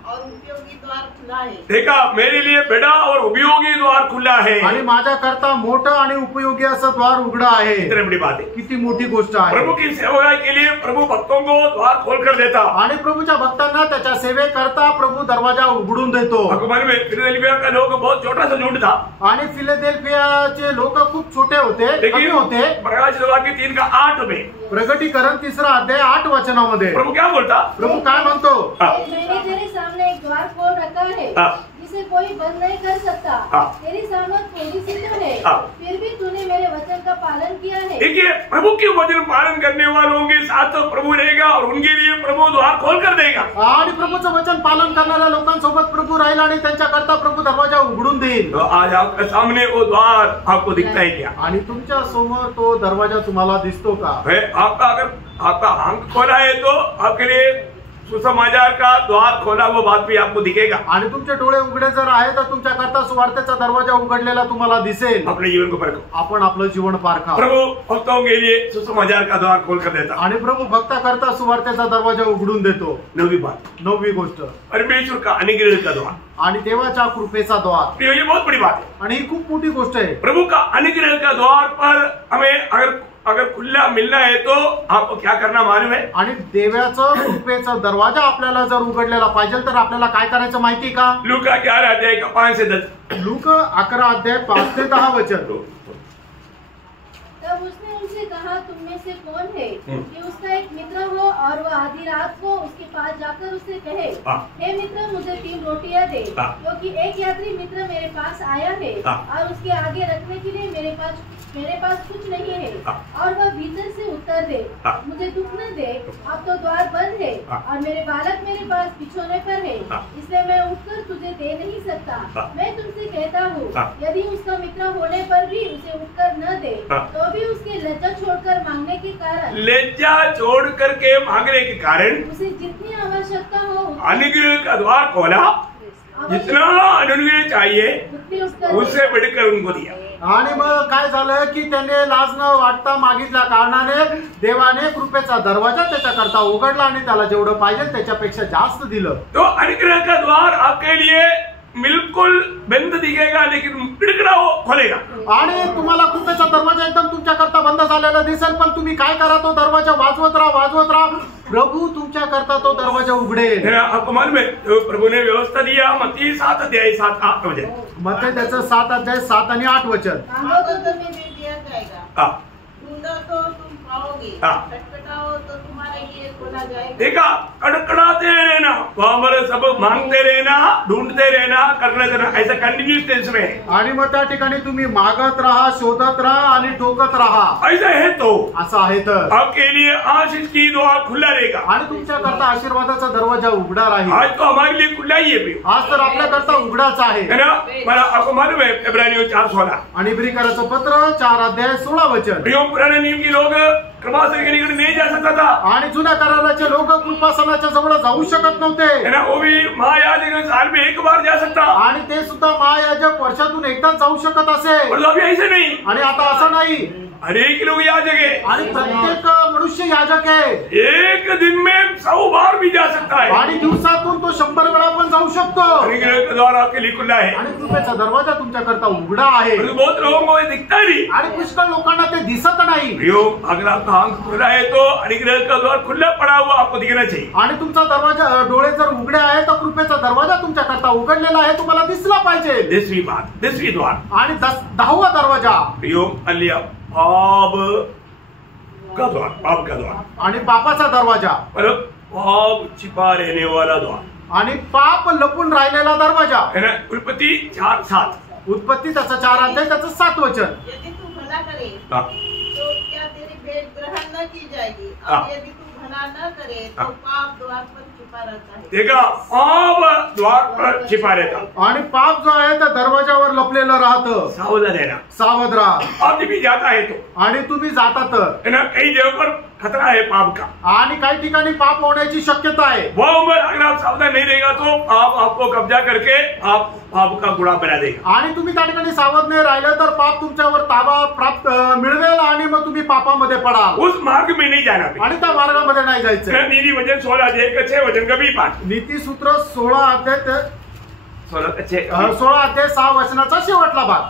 और उपयोगी द्वार खुला है। देखा, मेरे लिए बड़ा और उपयोगी द्वार खुला है। आणि माझ्याकरता मोठं आणि उपयोगी असं द्वार उघडं आहे। कितनी बड़ी बात है, किती मोठी गोष्ट आहे। प्रभु की सेवा के लिए प्रभु भक्तों को द्वार खोल कर देता। आणि प्रभूच्या भक्तांना त्याच्या सेवेकरता प्रभू दरवाजा उघडून देतो। भगवान में फिलाडेल्फिया का लोग बहुत छोटा सा झुंड था, आणि फिलाडेल्फियाचे लोक खूप छोटे होते, कमी लेकिन होते। प्रकाशित वाक्य 3:8 में प्रगटीकरण 3रा अध्याय 8 वचनामध्ये प्रभु क्या बोलता? प्रभु काय म्हणतो? मैंने तेरे सामने एक द्वार खोल रखा है जिसे कोई बंद नहीं कर सकता। तेरी सामर्थ थोड़ी सी तो है, फिर भी तूने मेरे वचन का पालन किया है। देखिए, प्रभु के वचन पालन करने वालों के साथ तो प्रभु रहेगा और उनके लिए प्रभु द्वार खोल कर देगा। आणि प्रभूचं वचन पालन करणाऱ्या लोकांसोबत प्रभू राहील आणि त्यांच्याकरता प्रभू दरवाजा उघडून देईल। तो आज आपके सामने वो द्वार आपको दिखता है क्या? आणि तुमच्या समोर तो दरवाजा तुम्हाला दिसतो का? आपका अगर आपका आंख खोला है तो आपके लिए सुसमाचार का द्वार खोला वो बात भी आपको दिखेगा। आणि तुमचे डोळे उघडे जर आहे तर तुमच्याकरता सुवार्तेचा दरवाजा उघडलेला तुम्हाला दिसेल। अपने जीवन को परखो, आपण आपलं जीवन पारखा। प्रभु भक्तों के लिए सुसमाचार का द्वार खोल कर देता आणि प्रभू भक्ताकरता सुवार्तेचा दरवाजा उघडून देतो। नवी बात, नववी गोष्ट, परमेश्वर का अनुग्रह का द्वार आणि देवाच्या कृपेचा द्वार। ये बहुत बड़ी बात है आणि ही खूप मोठी गोष्ट आहे। प्रभु का अनुग्रह का द्वार पर हमें अगर खुला मिलना है तो आपको क्या करना मालूम है? आणि देवाचं कृपेचा दरवाजा आपल्याला जर उघडलेला पाहिजे तर आपल्याला काय करायचं माहिती का? लूका 11 अध्याय 5 से 10। लूक 11 अध्याय 5 से 10 वचन। तब उसने उनसे कहा, तुम में से कौन है कि उसका एक मित्र हो और वह आधी रात को उसके पास जाकर उससे कहे, हे मित्र, मुझे 3 रोटियां दे, क्योंकि एक यात्री मित्र मेरे पास आया है और उसके आगे रखने के लिए मेरे पास कुछ नहीं है। और वह भीतर से उत्तर दे, मुझे दुख न दे, अब तो द्वार बंद है और मेरे बालक मेरे पास बिछोने पर है, इसलिए मैं उठकर तुझे दे नहीं सकता। मैं तुमसे कहता हूँ, यदि उसका मित्र होने पर भी उसे उठकर न दे, तो भी उसके लज्जा छोड़कर मांगने के कारण उसे जितनी आवश्यकता हो अनुग्रह का द्वार खोला, जितना अनुग्रह चाहिए उससे बढ़कर उनको दिया। आणि मग काय झालं की त्याने लाज न वाटता मागितल्या कारणाने देवाने कृपेचा दरवाजा त्याच्याकरता उघडला आणि त्याला जेवढं पाहिजे त्याच्यापेक्षा जास्त दिलं। तो अनुग्रह का द्वार आपके लिए बिल्कुल बंद दिखेगा, लेकिन बिड़कड़ा हो खोलेगा। आणि तुम्हाला कृपेचा दरवाजा एकदम तुमच्याकरता बंद झालेला दिसेल, पण तुम्ही काय करा, तो दरवाजा वाजवत राहा, प्रभु तुमच्याकरता तो दरवाजा उघडेल। आपको मालूम है प्रभु ने व्यवस्था दिया, मत्ती 7 अध्याय 7-8 वचन, मत्ती त्याचं 7 अध्याय 7 आणि 8 वचन। मांगो तो तुम्हें दे दिया जाएगा, ढूंढो तो तुम पाओगे, खटखटाओ तो तुम्हारे लिए खोला जाएगा। देखा, कड़कड़ाते रहना, वहां पर सब मांगते रहना, ढूंढते रहना, करने देना, ऐसा कंटिन्यूस टेंस में। आणि मग त्या ठिकाणी तुम्ही मागत राहा, शोधत राहा आणि ठोकत राहा। ऐसा है तो असं आहे तर आपके लिए आशीष की द्वार खुला रहेगा आणि तुमच्याकरता आशीर्वादाचा दरवाजा उघडा राहील। आज तो हमारे लिए खुला ही है, आज तर आपल्याकरता उघडाच आहे ना। मला आपको मालूम है इब्रानियों 4:16 आणि इब्रिकराचं पत्र 4 अध्याय 16 वचन। पुराने नियम के लोग कृपासन के निकट नहीं जा सकता था, आणि जुन्या कराराचे लोक कृपासनाच्या जवळ जाऊ शकत नव्हते, ना। वो भी महायाजक साल में एक बार जा सकता, आणि ते सुद्धा महायाजक वर्षातून एकदाच जाऊ शकत असे। और अभी ऐसे नहीं, आणि आता असं नाही, अनेक लोग याजक है आणि प्रत्येक मनुष्य याजक आहे। एक दिन में 100 बार भी जा सकता है, आणि दिवसातून तो 100 वेळा पण जाऊ शकतो। अनुग्रह का द्वार आपके लिए खुला है, आणि कृपेचा दरवाजा तुमच्याकरता उघडा आहे। बहुत लोगों को ये दिखता नहीं, आणि पुष्कळ लोकांना ते दिसत नाही। अगर आपका आंख खुला है तो अनुग्रह का द्वार खुला पड़ा हुआ आपको दिखना चाहिए। आणि तुमचा दरवाजा, डोळे जर उघडे आहे तर कृपेचा दरवाजा तुमच्याकरता उघडलेला आहे, तुम्हाला दिसला पाहिजे। 10वीं बात, 10वीं द्वार आणि 10वा दरवाजा पाप का द्वार, पाप का द्वार आणि पापाचा दरवाजा, मतलब पाप छिपा रहने वाला द्वार, आणि पाप लपून राहिलेला दरवाजा है ना। उत्पत्ति 4:7, उत्पत्ती त्याचा 4 अध्याय त्याचं 7 वचन। यदि तू भला करे हाँ। तो क्या तेरी भेंट ग्रहण न की जाएगी, और यदि तू भला न करे तो पाप द्वार पर छिपा रहता है। देखा, पाप द्वार पर छिपा रहता, आणि पाप जो आहे त्या दरवाजावर लपलेलं राहतं। सावधान रहना, सावध राहा। अब भी जाता है तो, आणि तुम्ही जातात है ना, कई जगह पर खतरा है पाप का, आणि काही ठिकाणी पाप होण्याची शक्यता आहे। वो उम्र अगर आप सावधान नहीं रहेगा तो पाप आपको कब्जा करके आप पाप का गुलाम बना देगा। आणि तुम्ही त्या ठिकाणी सावध नाही राहिलं तर पाप तुमच्यावर ताबा प्राप्त मिळवेल आणि मग तुम्ही पापामध्ये पडाल। उस मार्ग में नहीं जाना, आणि त्या मार्गामध्ये नाही जायचं। नीति वचन 16 अध्याय 6 वचन कभी 5, नीतिसूत्र 16 अध्याय 16 16 अध्याय 6 वचनाचा शेवटला भाग।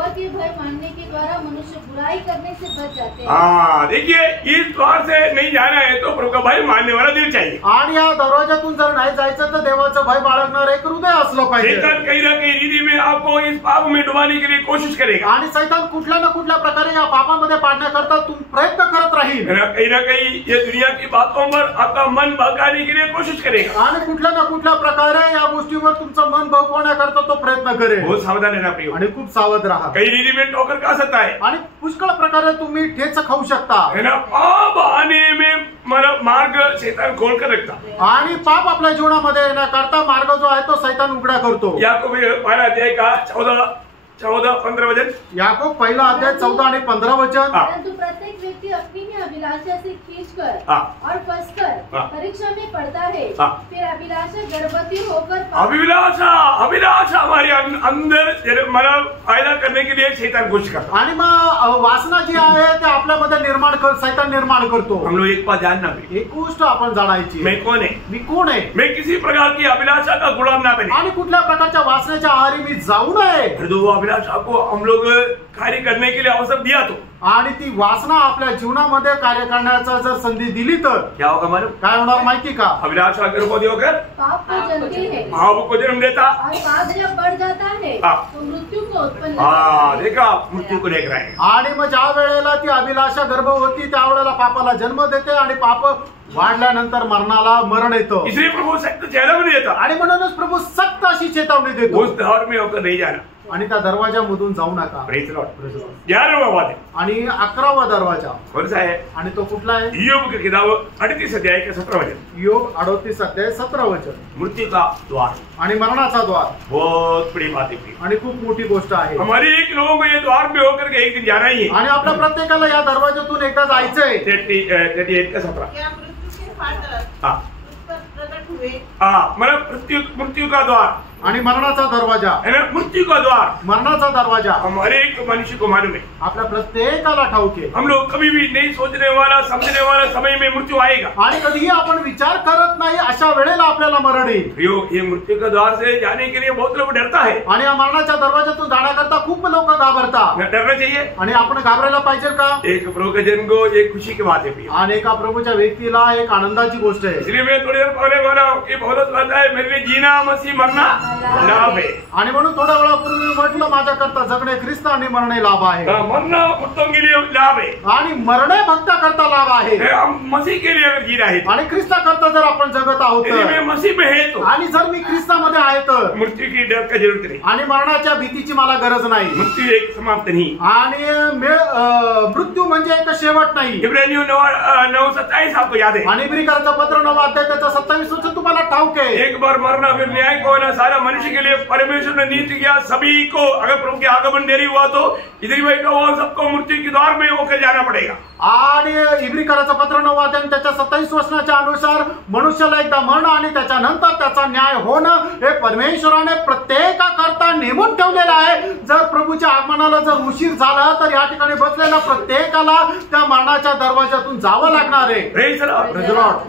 यहोवा के भय मानने के द्वारा मनुष्य बुराई करने से बच जाते हैं। हाँ, देखिए इस द्वार से नहीं जाना है तो प्रभु का भय मानने वाला दिल चाहिए। आणि या दरवाजातून जर नाही जायचं तर देवाचं भय बाळगणार एक हृदय असलं पाहिजे। शैतान कहीं ना कहीं रीति में आपको इस पाप में डुबाने के लिए कोशिश करेगा आणि सैतान कुठल्या ना कुठल्या प्रकारे या पापामध्ये पाडण्याकरता प्रयत्न करत राहील। कहीं ना कहीं ये दुनिया की बातों पर आपका मन भटकाने के लिए कोशिश करेगा आणि कुठल्या ना कुठल्या प्रकारे या गोष्टीवर तुमचं मन भटकवण्याकरता तो प्रयत्न करेल। बहुत सावधान रहना प्रिय आणि खूप सावध राहा। कई रीति में ठोकर खा सकता है आणि पुष्कळ प्रकारे तुम्ही ठेच खाऊ शकता है ना। पाप आने में मतलब मार्ग शैतान खोल कर रखता आणि पाप आपल्या जीवनामध्ये येण्याकरता मार्ग जो आहे तो सैतान उघडा करतो। याकूब पहिला अध्याय का 14-15 वचन। याकूब पहिला अध्याय 14 आणि 15 वचन। परंतु प्रत्येक व्यक्ति अपनी ही अभिलाषा से खींचकर और फंसकर परीक्षा में पड़ता है। फिर अभिलाषा गर्भवती होकर अभिलाषा हमारे अंदर मतलब फायदा करने के लिए शैतान कोशिश करता। आणि मग वासना जी आहे ते आपल्यामध्ये शैतान निर्माण करतो। हम लोग एक बात जानना भी, एक गोष्ट आपण जाणायची, मैं कौन है, मी कोण आहे, मैं किसी प्रकार की अभिलाषा का गुलाम ना बने आणि कुठल्या प्रकारच्या वासनेच्या आहारी मी जाऊ नये। अभिलाषा को हम लोग कार्य करने के लिए अवसर दिया तो आणि ती वासना आपल्या जीवनामध्ये कार्य करण्याचा जर संधी दिली तर क्या होगा मालूम? काय होणार माहिती का? अभिलाषा गर्भवती होकर पाप को जन्मती है, पाप को जन्म देता और पाप जब बढ़ जाता है तो मृत्यू को उत्पन्न करता है। देखा, मृत्यू को लेकर आए। आणि मग ज्या वेळेला ती अभिलाषा गर्भवती त्यावेळेला पापाला जन्म देते आणि पाप वाढल्यानंतर मरण येतं। इसलिए प्रभु सख्त चेतावनी देता आणि म्हणूनच प्रभू सक्त अशी चेतावणी देतो, उस द्वार में होकर नहीं जाना आणि त्या दरवाजामधून जाऊ नका। 11वां वाद आणि 11वा दरवाजा कौन सा है? आणि तो कुठला आहे? ईयोब की किताब 38 अध्याय के 17 वचन। ईयोब 38 अध्याय 17 वचन। मृत्यु का द्वार आणि मरणाचा द्वार बहुत बड़ी बात है आणि खूप मोठी गोष्ट आहे। हमारे एक लोगों को ये द्वार में होकर के एक दिन जाना ही है आणि आपल्या प्रत्येकाला या दरवाजातून एकदा जायचंय। 38 का 17। क्या मृत्यू के फाटक हाँ उस पर प्रकट हुए? हाँ, मतलब मृत्यु का द्वार आणि मरणाचा दरवाजा, है ना। मृत्यू का द्वार, मरणाचा दरवाजा हमारे एक मनुष्य को मालूम है। आपल्या प्रत्येकाला ठाऊक आहे। हम लोग कभी भी नहीं सोचने वाला समझने वाला समय में मृत्यू आएगा आणि कधीही आपण विचार करत नाही अशा वेळेला आपल्याला मरण येईल। ये मृत्यू का द्वार से जाने के लिए बहुत लोग डरता है आणि या मरणाच्या दरवाजातून जाण्याकरता खूप लोक घाबरतात। डरना चाहिए। आणि आपण घाबरायला पाहिजे का? एक प्रभु के जन को एक खुशी की बात है। आणि एका प्रभूच्या व्यक्तीला एक आनंदाची गोष्ट आहे। इसलिए मैं थोड़ी देर पहले बोला कि पौलुस कहता है मेरे लिए जीना मसीह मरना लाभ है। आणि म्हणून थोड्या वेळापूर्वी म्हटलं माझ्याकरता जगणे ख्रिस्त आणि मरणे लाभ आहे। मरना भक्तों के लिए लाभ है आणि मरणे भक्ताकरता लाभ आहे। हम मसीह के लिए अगर जी रहे हैं आणि ख्रिस्ताकरता जर आपण जगत आहोत मैं मसीह में है तो, आणि जर मी ख्रिस्तामध्ये आहे तर मृत्यू की डर का जरूरत नहीं आणि मरणाच्या भीतीची मला गरज नाही। मृत्यू एक समाप्त नहीं आणि मृत्यू म्हणजे एक शेवट नाही। इब्रानियों 9:27 आपको याद है? आणि इब्रिकरांचं पत्र 9 अध्याय त्याचा 27 वचन तुम्हाला ठाऊक आहे। एक बार मरना फिर न्याय को होना सारा मनुष्य के लिए परमेश्वर ने नीति किया सभी को। अगर प्रभु के आगमन देरी हुआ तो इधर बैठा हुआ सबको मृत्यू के द्वार में होकर जाना पड़ेगा। आणि इब्रिकरांचं पत्र 9 अध्याय त्याच्या 27 वचनाच्या अनुसार मनुष्याला एकदा मरण आणि त्याच्यानंतर त्याचा न्याय होणं हे परमेश्वराने प्रत्येकाकरता नेमून ठेवलेलं आहे। जर प्रभूच्या आगमनाला जर उशीर झाला तर या ठिकाणी बसलेल्या प्रत्येकाला त्या मरणाच्या दरवाजातून जावं लागणार आहे। Praise Lord.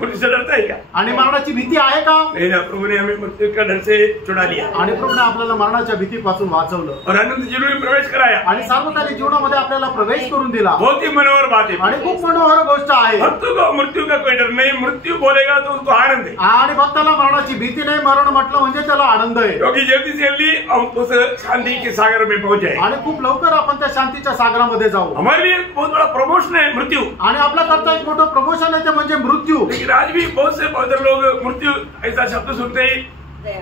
मृत्यु से डरता है क्या? आणि मरणाची भीती आहे का? नहीं ना, प्रभु ने हमें मृत्यु का डर से छुड़ा लिया आणि प्रभूने आपल्याला मरणाच्या भीतीपासून वाचवलं और अनंत जीवन में प्रवेश कराया आणि सार्वकालिक जीवनामध्ये आपल्याला प्रवेश करून दिला। बहुत ही मनोहर बात है आणि खूप मनोहर गोष्ट आहे। भक्तों को मृत्यू का कोई डर नहीं, मृत्यु बोलेगा तो उसको आनंद है आणि भक्ताला मरणाची भीती नाही, मरण म्हटलं म्हणजे त्याला आनंद आहे। क्योंकि जल्दी से जल्दी हम उस शांति के सागर में पहुंच जाए आणि खूप लवकर आपण त्या शांतीच्या सागरामध्ये जाऊ। हमारे लिए बहुत बड़ा प्रमोशन है मृत्यू। आणि आपल्या करता एक मोठं प्रमोशन आहे ते म्हणजे मृत्यू। लेकिन आज भी बहुत से पवित्र लोग मृत्यू ऐसा शब्द सुनते ही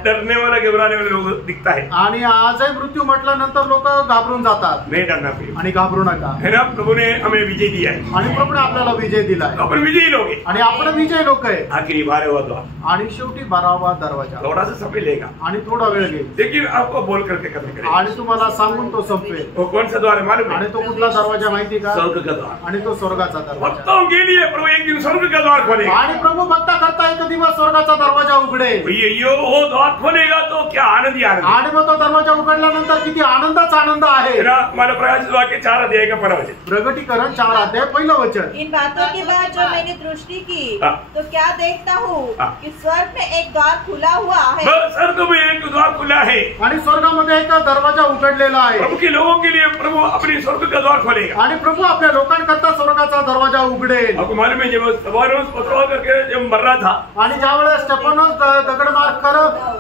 डरने वाला घबराने वाले लोग दिखता है। आणि आजही मृत्यू म्हटल्यानंतर लोक घाबरून जातात। नहीं डरना प्रिय, आणि घाबरू नका। है ना। प्रभु ने हमें विजय दिया है आणि प्रभूने आपल्याला विजय दिलाय। अपन विजयी लोग हैं। आणि आपण विजय लोक आहे। आखिरी 12वां द्वार आणि शेवटी 12वा दरवाजा थोड़ा सा समय लेगा आणि थोडा वेळ घेईल, लेकिन आपको बोल करके खत्म करेगा। आणि तुम्हाला सांगून तो संपवेल। वो कौन सा द्वार है मालूम है? आणि तो कुठला दरवाजा माहिती का? स्वर्ग का द्वार। आणि तो स्वर्गाचा दरवाजा। भक्तों के लिए प्रभु एक दिन स्वर्ग का द्वार खोलेगा। आणि प्रभू भक्ता करता एक दिवस स्वर्गाचा दरवाजा उघडेल। ये हो द्वार खोलेगा तो क्या आनंद ही आनंद। आणि मग तो दरवाजा उघडल्यानंतर किती आनंदाच आनंद आहे। मला प्रकाशित वाक्य 4 अध्याय का 15 वचन, प्रगटीकरण 4 अध्याय 1 वचन। इन बातों के बाद जब मैंने दृष्टि की तो क्या देखता हूँ कि स्वर्ग में एक द्वार खुला हुआ है। स्वर्ग में एक द्वार खुला है आणि स्वर्गामध्ये एक दरवाजा उघडलेला आहे। प्रभु के लोगों के लिए प्रभु अपने स्वर्ग का द्वार खोलेगा आणि प्रभु आपल्या लोकांकरता स्वर्गाचा दरवाजा उघडेल। आपको मालूम है जब स्टेफानोस पथराव करके जब मर रहा था, आणि ज्यावेळेस स्टेफानोस दगडमार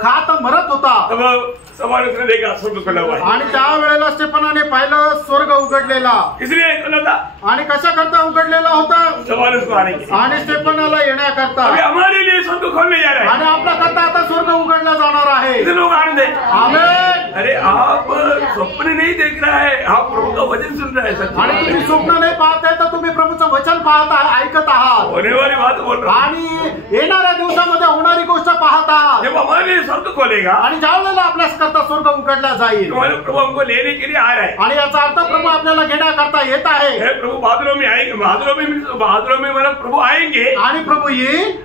खात मरत होता, तब स्टेफानोस ने देखा स्वर्ग खुला हुआ है। आणि त्यावेळेला स्टेफानाने पाहिलं स्वर्ग उघडलेला। इसलिए खुला था, आणि कशा करता उघडलेला होता? स्टेफानोस को आने के लिए, आणि स्टेफानाला येण्याकरता। अभी हमारे लिए स्वर्ग खोलने जा रहा है आणि आपला करता आता स्वर्ग उघडला जाणार आहे। इतने लोग आनंद है। आमेन। अरे आप स्वप्न नहीं देख रहा है, आप प्रभु का वचन सुन रहे हैं। आणि तुम्ही स्वप्न नाही पाहत आहे तर तुम्ही प्रभूचं वचन पाहत आहे, ऐकत आहात। होने वाली बात बोल रहा हूं। आणि येणाऱ्या दिवसामध्ये होणारी गोष्ट पाहत आहात। जब हमारे लिए स्वर्ग खोलेगा आणि ज्या वेळेला आपल्यास करता स्वर्ग उघडला जाईल, तो प्रभु हमको लेने के लिए आ रहा है। आणि याचा अर्थ प्रभु आपल्याला घेण्याकरता येत आहे। प्रभु बादलों में आएंगे, बादलों में मतलब प्रभु आएंगे आणि प्रभु येईल।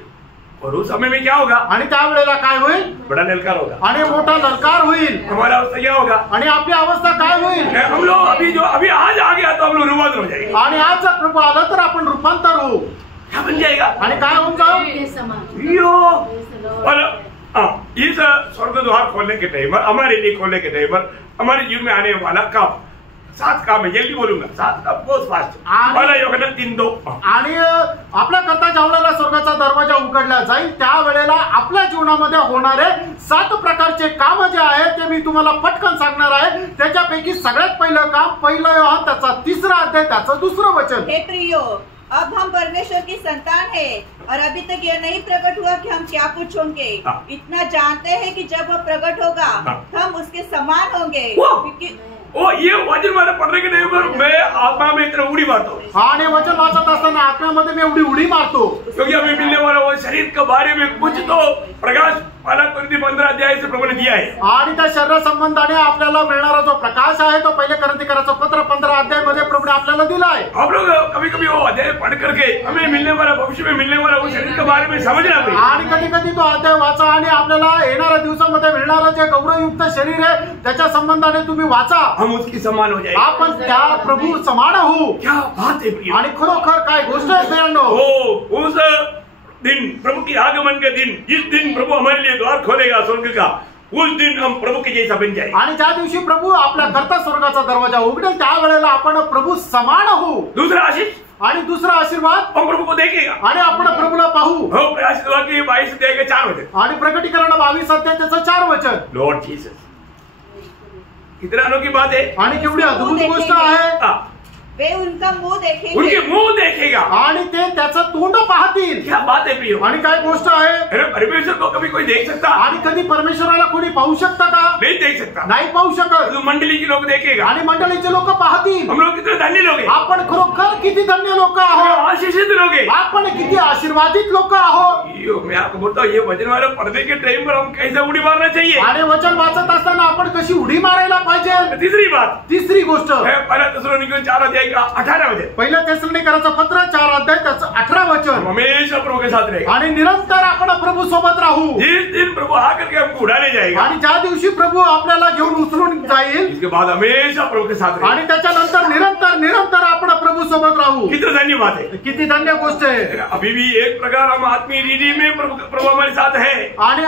और उस समय में क्या होगा? आणि त्यावेळेला काय होईल? बड़ा ललकार होगा आणि मोठा ललकार होईल। हमारा अवस्था क्या होगा? आणि आपली अवस्था काय होईल? हम लोग अभी आज आ गया तो हम लोग रूपांतर हो जाएंगे। आणि आज जर प्रभु आला तर आपण रूपांतर होऊ। क्या बन जाएगा? आणि काय होऊन जाऊ? इस स्वर्ग द्वार खोलने के टाइम पर, हमारे लिए खोलने के टाइम पर हमारे जीवन में आने वाला काम 7 काम है, जल्दी बोलूंगा 7 काम बहुत फास्ट। पहला यूहन्ना 3:2। आणि आपल्या करता ज्यावेळेला स्वर्गाचा दरवाजा उघडला जाईल त्यावेळेला आपल्या जीवनामध्ये होणारे 7 प्रकारचे काम जे आहे ते मी तुम्हाला पटकन सांगणार आहे। त्याच्यापैकी सगळ्यात पहिलं काम, 1 योहान त्याचा 3रा अध्याय त्याचं 2रं वचन। हे प्रियो, अब हम परमेश्वर की संतान है और अभी तक यह नहीं प्रकट हुआ कि हम क्या कुछ होंगे। इतना जानते हैं कि जब वह प्रकट होगा हम उसके समान होंगे। क्योंकि ये वचन मला पढ़ने के टाइम पर मैं आत्मा में इतना उड़ी मारता हूँ। आणि वचन वाचत असताना आत्म्यामध्ये मी एवढी उडी मारतो, क्योंकि हमें मिलने वाला वो शरीर के बारे में कुछ तो प्रकाश मला कोरिन्थी 15 अध्याय से प्रभु ने दिया है। आणि त्या शरीर संबंधाने आपल्याला मिळणारा जो प्रकाश आहे तो पहिले कोरिन्थीकराचं पत्र 15 अध्याय मध्ये प्रभूने आपल्याला दिला आहे। आप लोग कभी कभी वो अध्याय पढ़ करके हमें मिलने वाला, भविष्य में मिलने वाला वो शरीर के बारे में समझना चाहिए। आणि कधी कधी तो अध्याय वाचा आणि आपल्याला येणाऱ्या दिवसामध्ये मिळणारं जे गौरवयुक्त शरीर आहे त्याच्या संबंधाने तुम्ही वाचा। हम उसकी समान हो जाएंगे, आपण त्या प्रभू समान होऊ। क्या बात है प्रिय। आणि खरोखर काय गोष्ट आहे प्रियांनो। उस दिन, प्रभु के आगमन के दिन, जिस दिन प्रभु हमारे लिए द्वार खोलेगा स्वर्ग का, उस दिन हम प्रभु के जैसा बन जाएंगे। आणि ज्या दिवशी प्रभू आपल्या करता स्वर्गाचा दरवाजा उघडेल त्यावेळेला आपण प्रभू समान होऊ। दूसरा आशीष आणि दुसरा आशीर्वाद, हम प्रभु को देखेगा आणि आपण प्रभूला पाहू। हो, प्रकाशित वाक्य 22 अध्याय के 4 वचन आणि प्रकटीकरण 22 अध्याय त्याचं 4 वचन। लॉर्ड जीसस, कितना अनोखी बात है आणि केवढी अद्भुत गोष्ट आहे। वे उनका मुंह देखेंगे, उनके मुंह देखेगा आणि ते त्याचं तोंड पाहतील। क्या बात है प्रिय। आणि काय गोष्ट आहे। अरे परमेश्वर को कभी कोई देख सकता? आणि कधी परमेश्वराला कोणी पाहू शकतं का? नहीं देख सकता, नाही पाहू शकत। तो मंडली के लोग देखेगा। आणि मंडळीचे लोक पाहतील। हम लोग कितने धन्य लोग हैं, आपण खरोखर किती धन्य लोक आहोत, आशीषित लोग हैं, आपण किती आशीर्वादित लोक आहोत। मैं आपको बोलता हूँ, ये वचन वाला पढ़ने के टाइम पर हम कैसे उड़ी मारना चाहिए। आणि वचन वाचत असताना आपण कशी उडी मारायला पाहिजे। तीसरी बात, तिसरी गोष्ट, पहला थिस्सलुनीकियों 4 अध्याय का 18 वचन। पहिल्या थिस्सलुनीकराचं पत्र 4 अध्याय त्याचं 18 वचन। हमेशा प्रभु के साथ रहेगा आणि निरंतर आपण प्रभू सोबत राहू। जिस दिन प्रभु आकर के हमको उड़ाने जाएगा, आणि ज्या दिवशी प्रभू आपल्याला घेऊन उचलून जाईल, इसके बाद हमेशा प्रभु के साथ रहेगा। आणि त्याच्यानंतर निरंतर आपण प्रभू सोबत राहू। कितना धन्यवाद है, किती धन्य गोष्ट आहे। अभी भी एक प्रकार हम आत्मीय रीति में प्रभु हमारे साथ है। आणि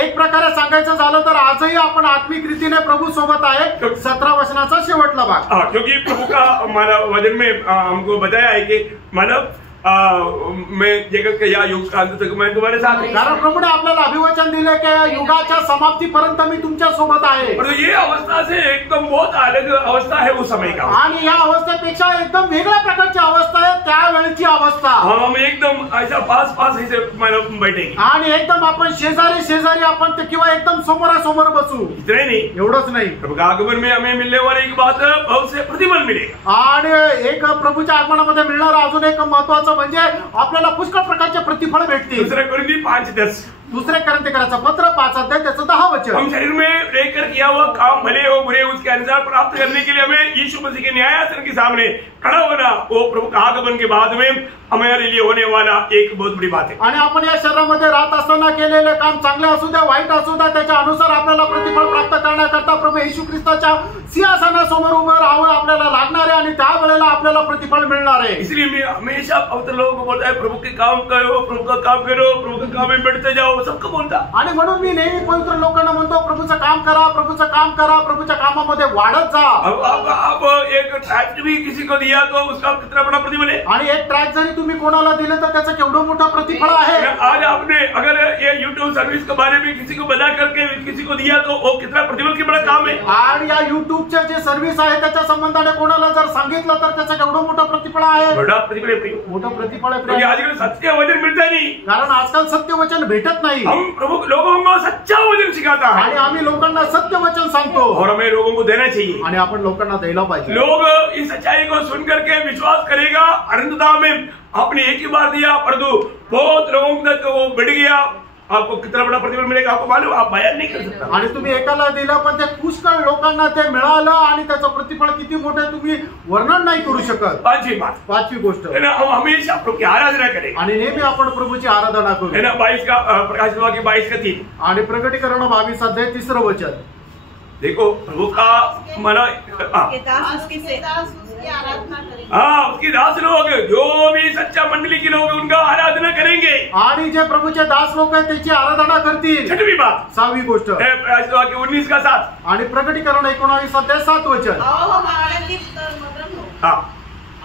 एक प्रकारे सांगायचं झालं तर आजही आपण आत्मिक रीतीने प्रभु सोबत आहे। 17 वचनाचा शेवटला भाग। क्योंकि प्रभु का हमारा वचन में हमको बताया है कि मतलब मैं जगत के या युग का अंत तक मैं तुम्हारे साथ हूं। कारण प्रभूने आपल्याला अभिवचन दिले की युगाच्या समाप्तीपर्यंत मी तुमच्या सोबत आहे। और ये अवस्था से एकदम बहुत अलग अवस्था है उस समय का। आणि या अवस्थेपेक्षा एकदम वेगळ्या प्रकारची अवस्था आहे त्यावेळची अवस्था। हम एकदम ऐसा पास ऐसे मतलब बैठेंगे आणि एकदम आपण शेजारी आपण किंवा एकदम समोरासमोर बसू। इतना ही नहीं, एवढंच नाही, प्रभु का आगमन में हमें मिलने वाली एक बात बहुत से प्रतिफल मिलेगा। आणि एक प्रभूच्या आगमनामध्ये मिळणारा अजून एक महत्वाचं म्हणजे आपल्याला पुष्कळ प्रकारचे प्रतिफळ भेटतील। दूसरा कोरिन्थी 5:10, दुसरे कोरिन्थीकराचं पत्र 5 अध्याय त्याचं 10 वचन। हम शरीर में रहकर किया हुआ काम भले हो बुरे उसके अनुसार प्राप्त करने के लिए हमें यीशु मसीह के न्यायासन के सामने खड़ा होना, वो प्रभु का आगमन के बाद में हमारे लिए होने वाला एक बहुत बड़ी बात है। आणि आपण या शरीरामध्ये राहत असताना केलेले काम चांगले असू द्या वाईट असू द्या त्याच्या अनुसार आपल्याला प्रतिफळ प्राप्त करण्याकरता प्रभू येशू ख्रिस्ताच्या सिंहासनासमोर उभं राहावं आपल्याला लागणार आहे आणि त्यावेळेला आपल्याला प्रतिफळ मिळणार आहे. इसलिए मैं हमेशा पवित्र लोगों को बोलता है, प्रभु के काम करो, प्रभु का काम करो, प्रभु के काम में बढ़ते जाओ, सबको बोलता. आणि म्हणून मी नेहमी पवित्र लोकांना म्हणतो, प्रभूचं काम करा, प्रभूचं काम करा, प्रभूच्या कामामध्ये वाढत जा. अब एक ट्रैक्ट भी किसी को दिया तो उसका कितना बड़ा प्रतिफल है. आणि एक ट्रॅक जरी तुम्ही कोणाला दिलं तर त्याचं केवढं मोठं प्रतिफळ आहे. आज आपने अगर ये YouTube सर्विस के बारे में किसी को बता करके किसी को दिया तो वो कितना प्रतिफल की बड़ा काम है. आणि या युट्यूबच्या जे सर्व्हिस आहे त्याच्या संबंधाने कोणाला जर सांगितलं तर त्याचं केवढं मोठं प्रतिफळ आहे. बड़ा प्रतिफल है. मोठं प्रतिफळ आहे. क्योंकि आजकल सत्य वचन मिलता नहीं. कारण आजकाल सत्य वचन भेटत नाही. हम प्रभु लोगों को सच्चा वचन सिखाता है आणि आम्ही लोकांना सत्य वचन सांगतो और हमें लोगों को देना चाहिए. आणि आपण लोकांना द्यायला पाहिजे. लोग इस सच्चाई को सुन करके विश्वास करेगा. अनंतता में आपने एक ही बार दिया परंतु बहुत लोगों तक वो बढ़ गया. आपको कितना बड़ा प्रतिफल मिलेगा आपको मालूम, आप बयान नहीं कर सकता. आणि तुम्ही एकाला दिलं पण ते पुष्कळ लोकांना ते मिळालं आणि त्याचं प्रतिफळ किती मोठं तुम्ही वर्णन नाही करू शकत. पाचवी गोष्ट हम हमेशा प्रभु की आराधना करें आणि नेहमी आपण प्रभूची आराधना करू. 22 का प्रकाशित वाक्य 22 का 3 आणि प्रकटीकरण 22 अध्याय 3 वचन. देखो प्रभु का मला हाँ उसकी दास लोग जो भी सच्चा मंडली के लोग उनका आराधना करेंगे आणि जे प्रभूचे दास लोक आहेत त्याची आराधना करतील. 6वीं बात 6वी गोष्ट 19 का 7 आणि प्रकटीकरण 19 अध्याय 7 वचन. हाँ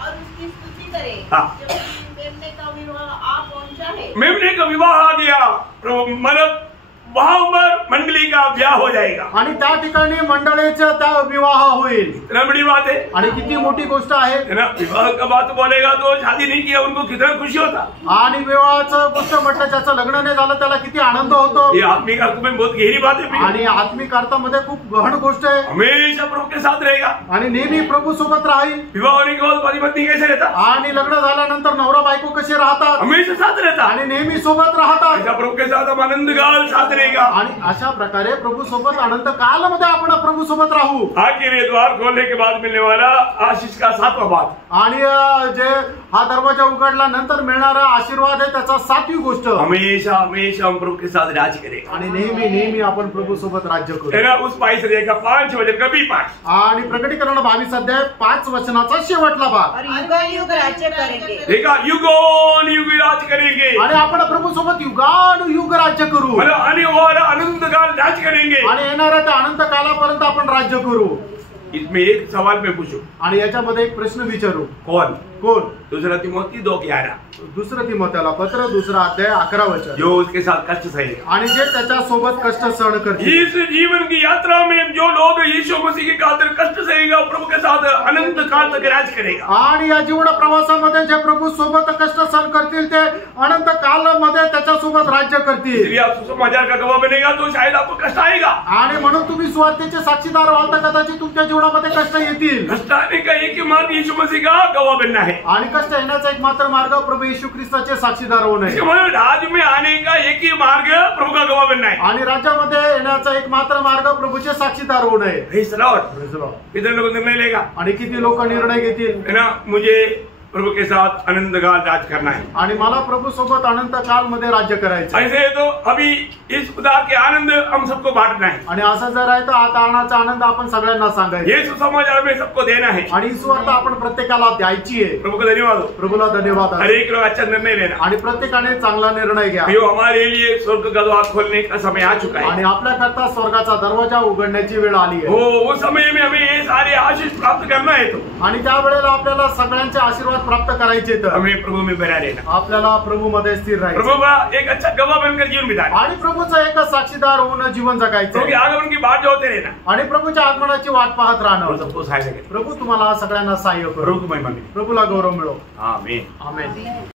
और उसकी स्तुति करें. हाँ मेमने का विवाह आ पहुंचा है. मेमने का विवाह आ गया. प्रभु मतलब वहां पर मंडली का ब्याह हो जाएगा आणि त्या ठिकाणी मंडळीचा त्या विवाह होईल. इतना बड़ी बात है आणि किती मोठी गोष्ट आहे ना. विवाह का बात बोलेगा तो शादी नहीं किया उनको कितना खुशी होता. आणि विवाहाचं गोष्ट म्हटलं ज्याचं लग्न नाही झालं त्याला किती आनंद होतो. ये आत्मिक अर्थ में बहुत गहरी बात है आणि आत्मिक अर्थामध्ये खूप गहन गोष्ट आहे. हमेशा प्रभु के साथ रहेगा आणि नेहमी प्रभू सोबत राहील. विवाह होने के बाद पति पत्नी कैसे रहता. आणि लग्न झाल्यानंतर नवरा बायको कसे राहतात. हमेशा साथ रहता आणि नेहमी सोबत राहतात. ऐसा प्रभु के साथ हम आनंद काल साथ रहेगा. आणि अशा प्रकारे प्रभू सोबत आनंद कालमध्ये आपण प्रभू सोबत राहू. आखिर ये द्वार खोलने के बाद मिलने वाला आशीष का 7वां बात. आणि जे हा दरवाजा उघडला नंतर मिळणारा आशीर्वाद आहे त्याचा 7वी गोष्ट. हमेशा हमेशा हम प्रभु के साथ राज करेगा. आणि नेहमी नेहमी आपण प्रभू सोबत राज्य करू. तेरा उस 22 रहेगा 5 वचन कभी 5 आणि प्रकटीकरण 22 अध्याय 5 वचनाचा शेवटला भाग. और युगानुयुग राज्य करेंगे. देखा युगानुयुग राज करेंगे. आणि आपण प्रभू सोबत युगानुयुग राज्य करू. मतलब आने वाला अनंत काल राज करेंगे. आणि येणाऱ्या त्या अनंत कालापर्यंत आपण राज्य करू. इसमें एक सवाल मैं पूछूं. आणि याच्यामध्ये एक प्रश्न विचारू. कौन कोण. 2 तिमोथी 2:11 2 तिमोथेला पत्र 2 अध्याय 11 वचन. जो उसके साथ कष्ट सहेगा. आणि जे त्याच्या सोबत कष्ट सहन करतील. इस जीवन की यात्रा में जो लोग यीशु मसीह की खातिर कष्ट सहेगा प्रभु के साथ अनंत काल तक राज करेगा. आणि या जीवन प्रवासामध्ये जे प्रभू सोबत कष्ट सहन करतील ते अनंत कालामध्ये त्याच्या सोबत राज्य करतील. इसलिए आप सुसमाचार का गवाह बनेगा तो शायद आपको कष्ट आएगा. आणि म्हणून तुम्ही स्वार्थीचे साक्षीदार व्हाल तर कदाचित तुमच्या जीवनामध्ये कष्ट येतील. कष्ट आने का एक ही मार्ग यीशु मसीह का गवाह बनना है. आणि कष्ट येण्याचा एक मात्र मार्ग प्रभू येशू ख्रिस्ताचे साक्षीदार होणे. राज्य में आने का एक ही मार्ग प्रभु का गवाह बनना है. आणि राज्यामध्ये येण्याचा एक मात्र मार्ग प्रभूचे साक्षीदार होणे. कितने लोग निर्णय लेगा. आणि किती लोक निर्णय घेतील है ना. मुझे प्रभु के साथ अनंत काल राज करना है. आणि मला प्रभू सोबत अनंत काल मध्ये राज्य करायचं. ऐसे तो अभी इस उद्धार के आनंद हम सबको बांटना है. आणि असं जर आहे तर आता आनंदाचा आनंद आपण सगळ्यांना सांगायचा. ये सुसमाचार में सबको देना है. आणि सुवार्थ आपण प्रत्येकाला द्यायची आहे. प्रभु को धन्यवाद हो. प्रभूला धन्यवाद. हर एक लोग अच्छा निर्णय लेना. आणि प्रत्येकाने चांगला निर्णय घ्या. हमारे लिए स्वर्ग का द्वार खोलने का समय आ चुका है. आणि आपल्या करता स्वर्गाचा दरवाजा उघडण्याची वेळ आली आहे. हो उस समय में हमें ये सारे आशीष प्राप्त करना है. तो आणि त्यावेळेला आपल्याला सगळ्यांचे आशीर्वाद प्राप्त करायचे. हमें प्रभु में बना रहना. आपल्याला प्रभू मध्ये स्थिर राहायचं. प्रभु का एक अच्छा गवाह बनकर जीवन बिताना. आणि प्रभूचा एक साक्षीदार होऊन जीवन जगायचं. क्योंकि आगमन की बात जो होते रहना. आणि प्रभूच्या आगमनाची वाट पाहत राहणं. सबको सहायता करें. प्रभु तुम्हाला सगळ्यांना सहाय्य करो. प्रभु को महिमा मिले. प्रभूला गौरव मिळो. आमेन. आमेन.